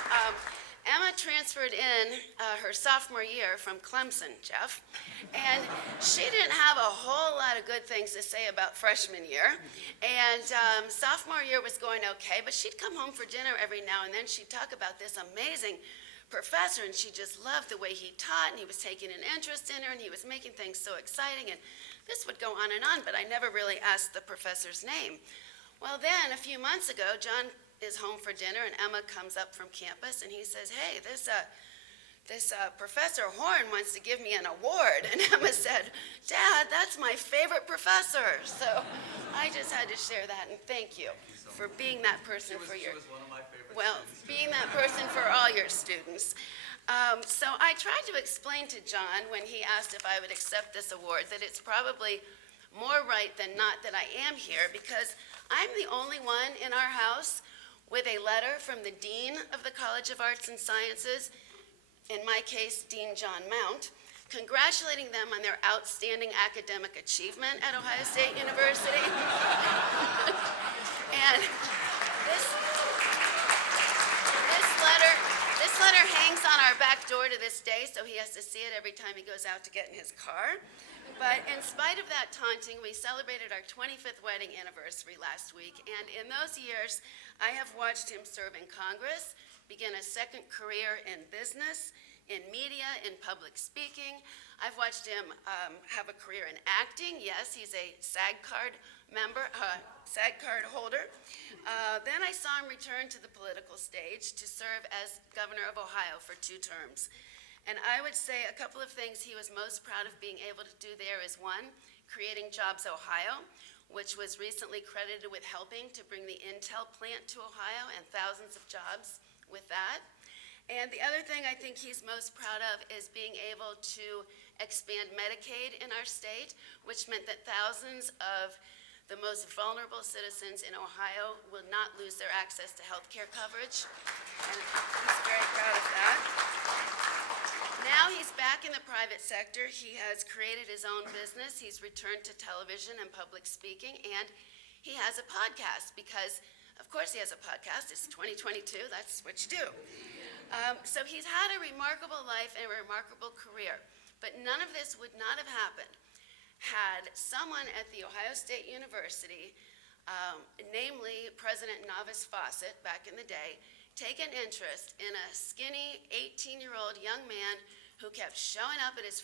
Emma transferred in her sophomore year from Clemson, Jeff, and she didn't have a whole lot of good things to say about freshman year. And sophomore year was going okay, but she'd come home for dinner every now and then. She'd talk about this amazing professor, and she just loved the way he taught, and he was taking an interest in her, and he was making things so exciting. And this would go on, but I never really asked the professor's name. Well, then, a few months ago, John is home for dinner, and Emma comes up from campus, and he says, hey, this Professor Horn wants to give me an award. And Emma said, Dad, that's my favorite professor. So I just had to share that, and thank you for being that person for your... She was one of my favorite students. Being that person for all your students. So I tried to explain to John when he asked if I would accept this award that it's probably more right than not that I am here, because I'm the only one in our house with a letter from the Dean of the College of Arts and Sciences, in my case, Dean John Mount, congratulating them on their outstanding academic achievement at Ohio State University. And This letter hangs on our back door to this day, so he has to see it every time he goes out to get in his car. But in spite of that taunting, we celebrated our 25th wedding anniversary last week, and in those years, I have watched him serve in Congress, begin a second career in business, in media, in public speaking. I've watched him have a career in acting. Yes, he's a SAG card holder. Then I saw him return to the political stage to serve as governor of Ohio for 2 terms. And I would say a couple of things he was most proud of being able to do there is, one, creating Jobs Ohio, which was recently credited with helping to bring the Intel plant to Ohio and thousands of jobs with that. And the other thing I think he's most proud of is being able to expand Medicaid in our state, which meant that thousands of the most vulnerable citizens in Ohio will not lose their access to health care coverage. And he's very proud of that. Now he's back in the private sector. He has created his own business. He's returned to television and public speaking, and he has a podcast because, of course, he has a podcast. It's 2022. That's what you do. So he's had a remarkable life and a remarkable career, but none of this would not have happened had someone at The Ohio State University, namely President Novice Fawcett back in the day, taken interest in a skinny 18-year-old young man who kept showing up at his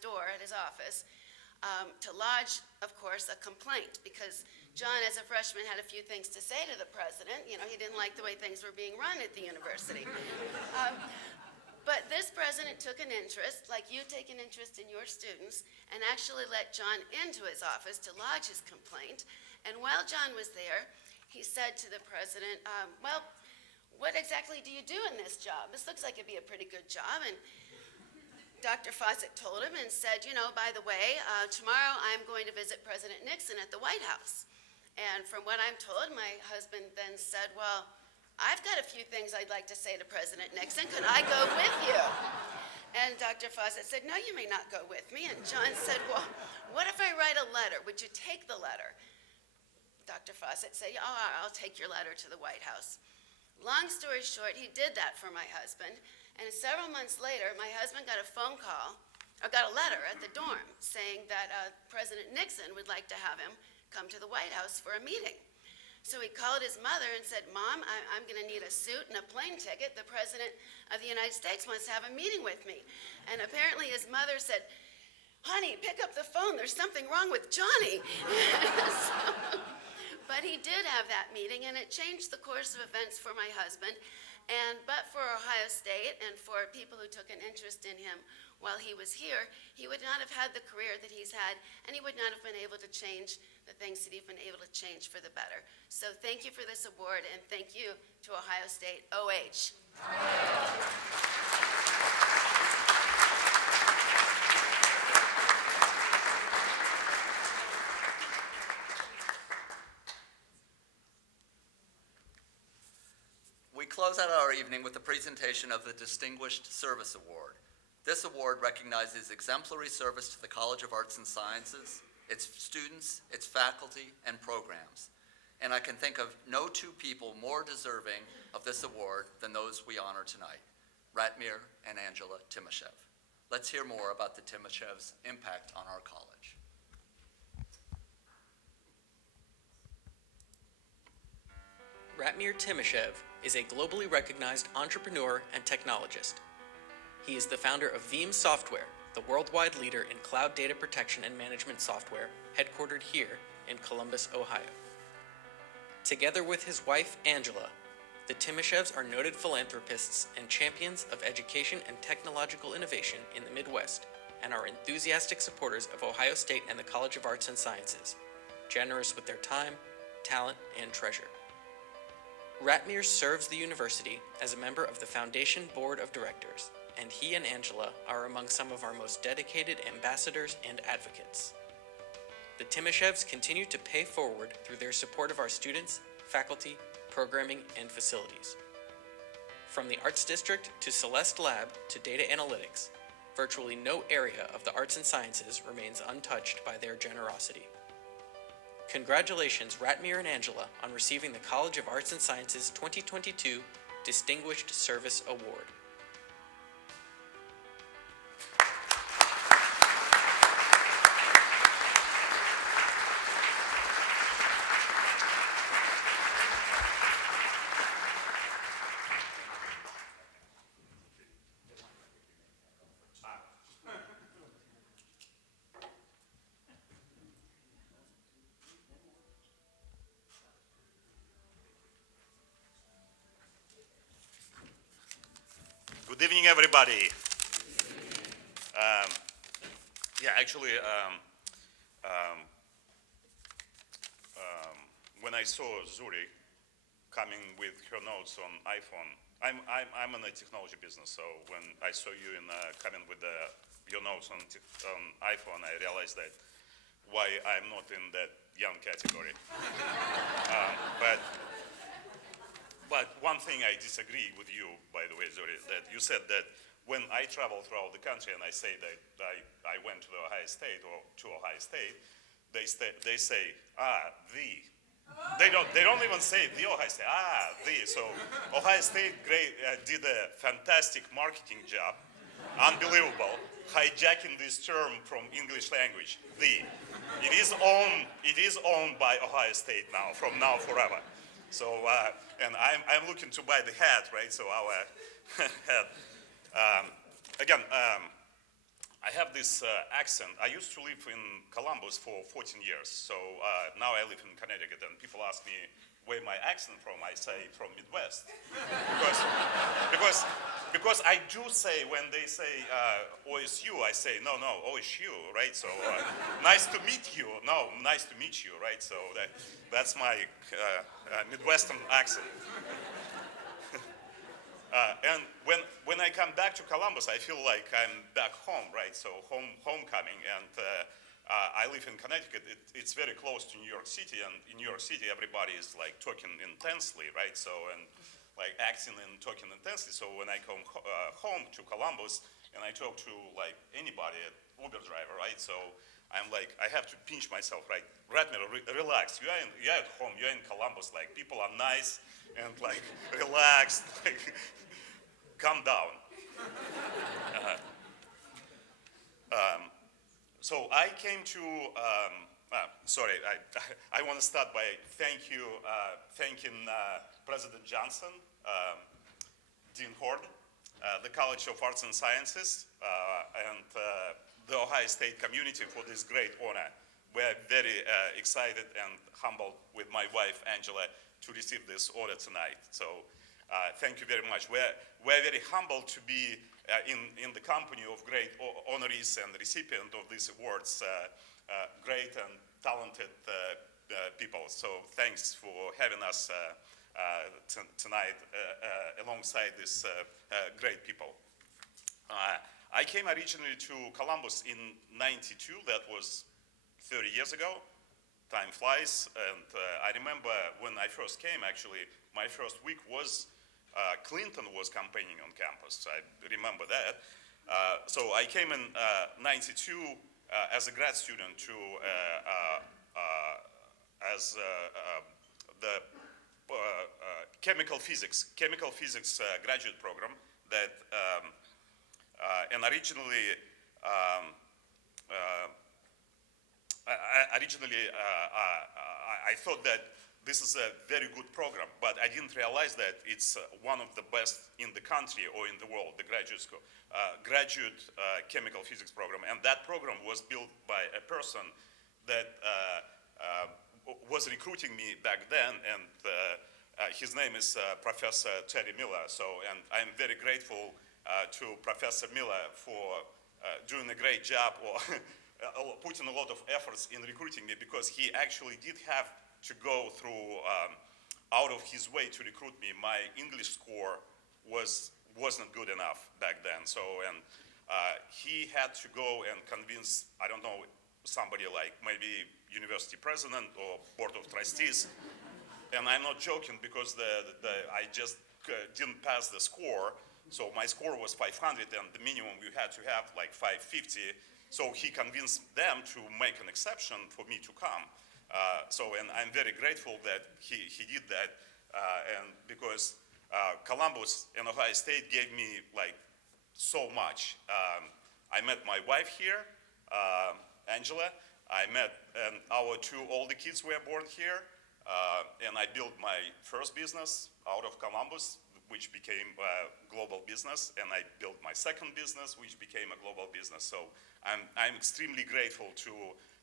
door at his office to lodge, of course, a complaint, because John, as a freshman, had a few things to say to the president. You know, he didn't like the way things were being run at the university. But this president took an interest, like you take an interest in your students, and actually let John into his office to lodge his complaint. And while John was there, he said to the president, well, what exactly do you do in this job? This looks like it'd be a pretty good job. And Dr. Fawcett told him and said, you know, by the way, tomorrow I'm going to visit President Nixon at the White House. And from what I'm told, my husband then said, well, I've got a few things I'd like to say to President Nixon. Could I go with you? And Dr. Fawcett said, no, you may not go with me. And John said, well, what if I write a letter? Would you take the letter? Dr. Fawcett said, oh, I'll take your letter to the White House. Long story short, he did that for my husband. And several months later, my husband got a phone call, or got a letter at the dorm saying that President Nixon would like to have him come to the White House for a meeting. So he called his mother and said, Mom, I'm going to need a suit and a plane ticket. The President of the United States wants to have a meeting with me. And apparently his mother said, honey, pick up the phone. There's something wrong with Johnny. But he did have that meeting, and it changed the course of events for my husband. But for Ohio State and for people who took an interest in him while he was here, he would not have had the career that he's had, and he would not have been able to change the things that he's been able to change for the better. So thank you for this award, and thank you to Ohio State OH. We close out our evening with the presentation of the Distinguished Service Award. This award recognizes exemplary service to the College of Arts and Sciences, its students, its faculty, and programs. And I can think of no 2 people more deserving of this award than those we honor tonight, Ratmir and Angela Timoshev. Let's hear more about the Timoshevs' impact on our college. Ratmir Timoshev is a globally recognized entrepreneur and technologist. He is the founder of Veeam Software, the worldwide leader in cloud data protection and management software, headquartered here in Columbus, Ohio. Together with his wife, Angela, the Timoshevs are noted philanthropists and champions of education and technological innovation in the Midwest, and are enthusiastic supporters of Ohio State and the College of Arts and Sciences, generous with their time, talent, and treasure. Ratmir serves the university as a member of the Foundation Board of Directors, and he and Angela are among some of our most dedicated ambassadors and advocates. The Timoshevs continue to pay forward through their support of our students, faculty, programming, and facilities. From the Arts District to Celeste Lab to data analytics, virtually no area of the arts and sciences remains untouched by their generosity. Congratulations, Ratmir and Angela, on receiving the College of Arts and Sciences 2022 Distinguished Service Award. Good evening, everybody. When I saw Zuri coming with her notes on iPhone, I'm in the technology business, so when I saw you coming with your notes on iPhone, I realized that why I'm not in that young category. But one thing I disagree with you, by the way, Zuri, that you said that when I travel throughout the country and I say that I went to the Ohio State or to Ohio State, they say, the. They don't even say the Ohio State, the. So Ohio State did a fantastic marketing job, unbelievable, hijacking this term from English language, the. It is owned by Ohio State now, from now forever. So, and I'm looking to buy the hat, right? So our hat. I have this accent. I used to live in Columbus for 14 years. So now I live in Connecticut, and people ask me where my accent from. I say from Midwest, because I do say when they say OSU, I say no OSU, right? So nice to meet you. No, nice to meet you, right? So that's my Midwestern accent. And when I come back to Columbus, I feel like I'm back home, right? So homecoming, and I live in Connecticut. It's very close to New York City, and in New York City, everybody is like talking intensely, right? So and like acting and talking intensely. So when I come home to Columbus and I talk to like anybody, Uber driver, right? So I'm like, I have to pinch myself, right? Ratmir, relax. You're at home. You're in Columbus. Like people are nice and like relaxed. Like, calm down. So I came to. I want to start by thanking President Johnson, Dean Horn, the College of Arts and Sciences, and the Ohio State community for this great honor. We're very excited and humbled with my wife, Angela, to receive this honor tonight. So thank you very much. We're very humbled to be in the company of great honorees and recipients of these awards, great and talented people. So thanks for having us tonight alongside these great people. I came originally to Columbus in '92. That was 30 years ago. Time flies, and I remember when I first came, actually, my first week was Clinton was campaigning on campus. I remember that. So I came in '92 as a grad student to the chemical physics graduate program that, and originally, I thought that this is a very good program, but I didn't realize that it's one of the best in the country or in the world, the graduate chemical physics program. And that program was built by a person that was recruiting me back then, and his name is Professor Terry Miller. So, and I'm very grateful to Professor Miller for doing a great job or putting a lot of efforts in recruiting me, because he actually did have to go through out of his way to recruit me. My English score wasn't good enough back then. So, and he had to go and convince, I don't know, somebody like maybe university president or board of trustees. And I'm not joking, because I just didn't pass the score. So my score was 500, and the minimum you had to have like 550. So he convinced them to make an exception for me to come. And I'm very grateful that he did that, and because Columbus and Ohio State gave me like so much. I met my wife here, Angela. I met, and our two older kids were born here, and I built my first business out of Columbus, which became a global business, and I built my second business, which became a global business. So I'm extremely grateful to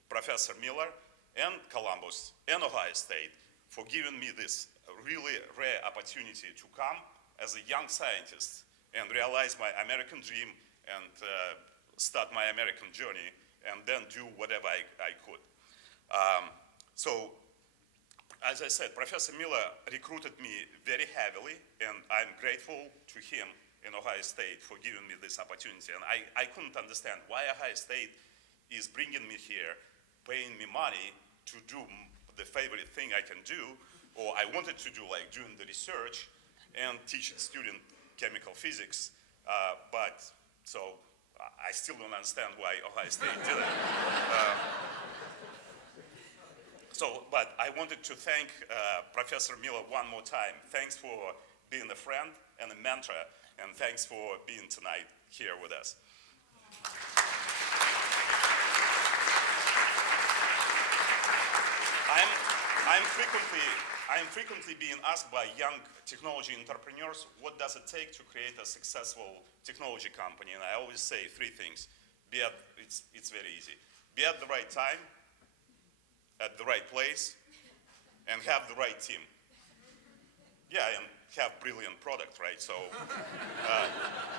Professor Miller and Columbus and Ohio State for giving me this really rare opportunity to come as a young scientist and realize my American dream and start my American journey and then do whatever I could. As I said, Professor Miller recruited me very heavily, and I'm grateful to him in Ohio State for giving me this opportunity. And I couldn't understand why Ohio State is bringing me here, paying me money to do the favorite thing I can do, or I wanted to do, like doing the research and teaching student chemical physics. So I still don't understand why Ohio State did it. But I wanted to thank Professor Miller one more time. Thanks for being a friend and a mentor, and thanks for being tonight here with us. I'm frequently being asked by young technology entrepreneurs, what does it take to create a successful technology company? And I always say three things. It's very easy. Be at the right time, at the right place, and have the right team. Yeah, and have brilliant product, right? So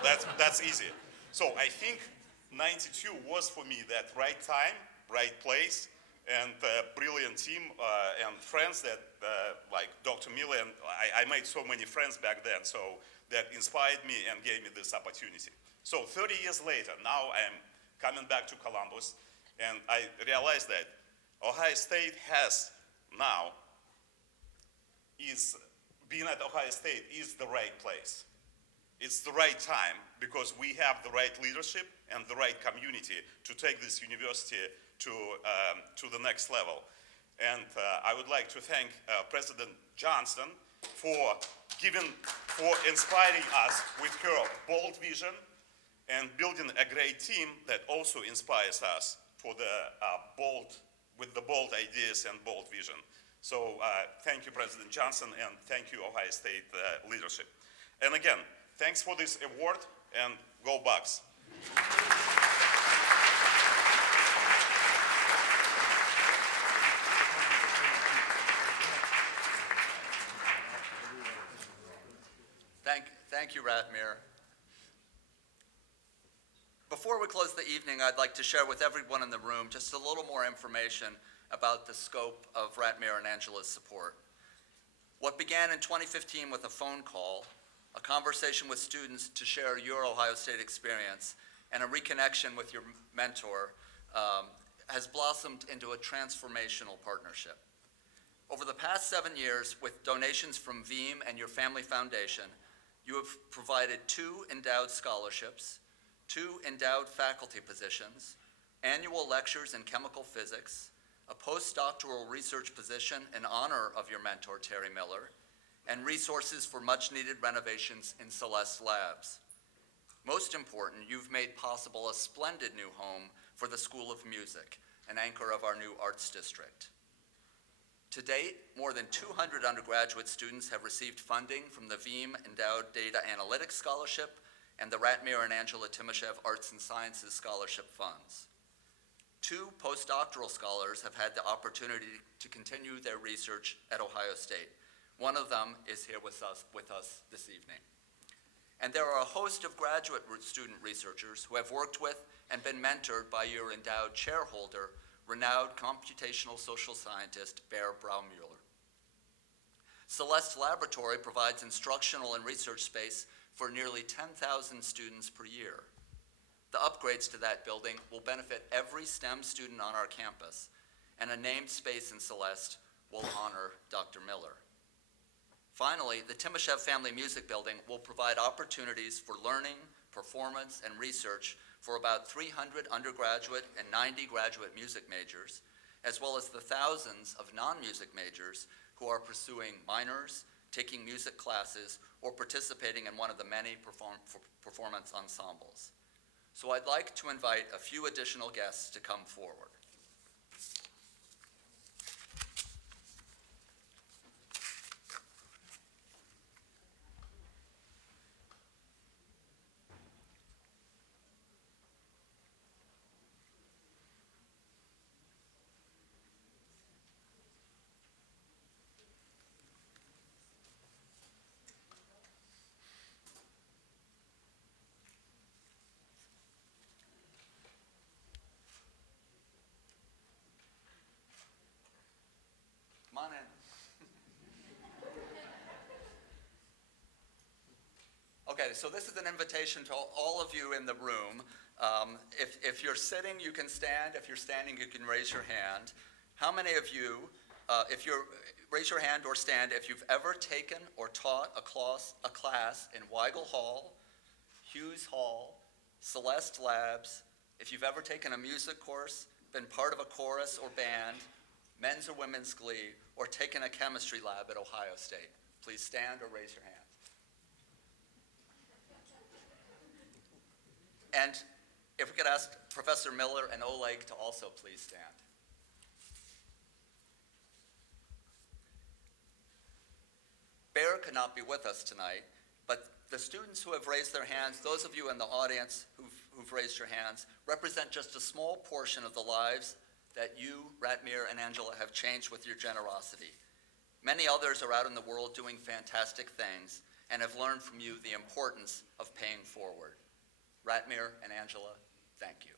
that's easy. So I think 92 was for me that right time, right place, and brilliant team and friends that like Dr. Miller, and I made so many friends back then, so that inspired me and gave me this opportunity. So 30 years later, now I'm coming back to Columbus, and I realized that Ohio State has now being at Ohio State is the right place. It's the right time because we have the right leadership and the right community to take this university to the next level. And I would like to thank President Johnson for inspiring us with her bold vision and building a great team that also inspires us for with the bold ideas and bold vision. So thank you, President Johnson, and thank you, Ohio State leadership. And again, thanks for this award, and go Bucks. Thank you, Ratmir. Before we close the evening, I'd like to share with everyone in the room just a little more information about the scope of Ratmir and Angela's support. What began in 2015 with a phone call, a conversation with students to share your Ohio State experience, and a reconnection with your mentor has blossomed into a transformational partnership. Over the past 7 years, with donations from VEEM and your family foundation, you have provided 2 endowed scholarships, 2 endowed faculty positions, annual lectures in chemical physics, a postdoctoral research position in honor of your mentor, Terry Miller, and resources for much-needed renovations in Celeste Labs. Most important, you've made possible a splendid new home for the School of Music, an anchor of our new arts district. To date, more than 200 undergraduate students have received funding from the VEEM Endowed Data Analytics Scholarship and the Ratmir and Angela Timoshev Arts and Sciences Scholarship Funds. 2 postdoctoral scholars have had the opportunity to continue their research at Ohio State. One of them is here with us this evening. And there are a host of graduate student researchers who have worked with and been mentored by your endowed chairholder, renowned computational social scientist Bear Braumuller. Celeste Laboratory provides instructional and research space for nearly 10,000 students per year. The upgrades to that building will benefit every STEM student on our campus, and a named space in Celeste will honor Dr. Miller. Finally, the Timoshev Family Music Building will provide opportunities for learning, performance, and research for about 300 undergraduate and 90 graduate music majors, as well as the thousands of non-music majors who are pursuing minors, taking music classes, or participating in one of the many performance ensembles. So I'd like to invite a few additional guests to come forward. Come on in. Okay, so this is an invitation to all of you in the room. If you're sitting, you can stand. If you're standing, you can raise your hand. How many of you, raise your hand or stand if you've ever taken or taught a class in Weigel Hall, Hughes Hall, Celeste Labs, if you've ever taken a music course, been part of a chorus or band, men's or women's glee, or taken a chemistry lab at Ohio State? Please stand or raise your hand. And if we could ask Professor Miller and Oleg to also please stand. Bear could not be with us tonight, but the students who have raised their hands, those of you in the audience who've raised your hands, represent just a small portion of the lives that you, Ratmir and Angela, have changed with your generosity. Many others are out in the world doing fantastic things and have learned from you the importance of paying forward. Ratmir and Angela, thank you.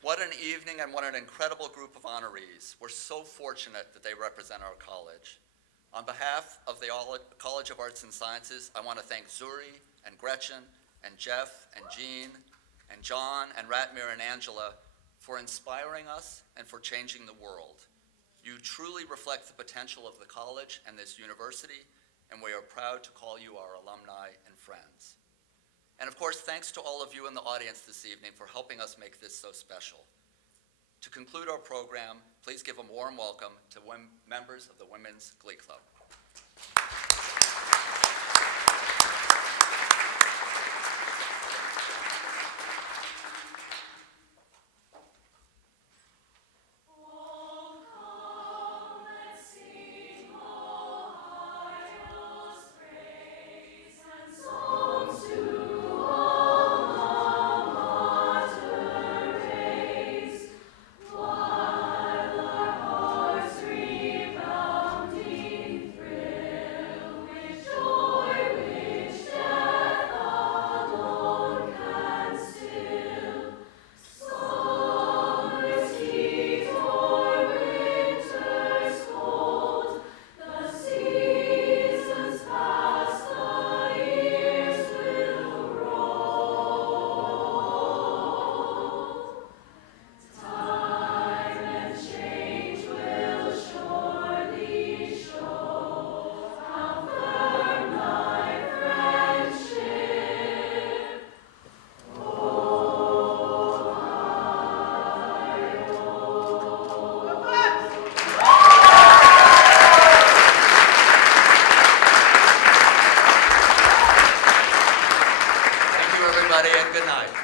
What an evening and what an incredible group of honorees. We're so fortunate that they represent our college. On behalf of the College of Arts and Sciences, I want to thank Zuri and Gretchen and Jeff and Jean and John and Ratmir and Angela for inspiring us and for changing the world. You truly reflect the potential of the college and this university, and we are proud to call you our alumni and friends. And of course, thanks to all of you in the audience this evening for helping us make this so special. To conclude our program, please give a warm welcome to members of the Women's Glee Club. Everybody, and good night.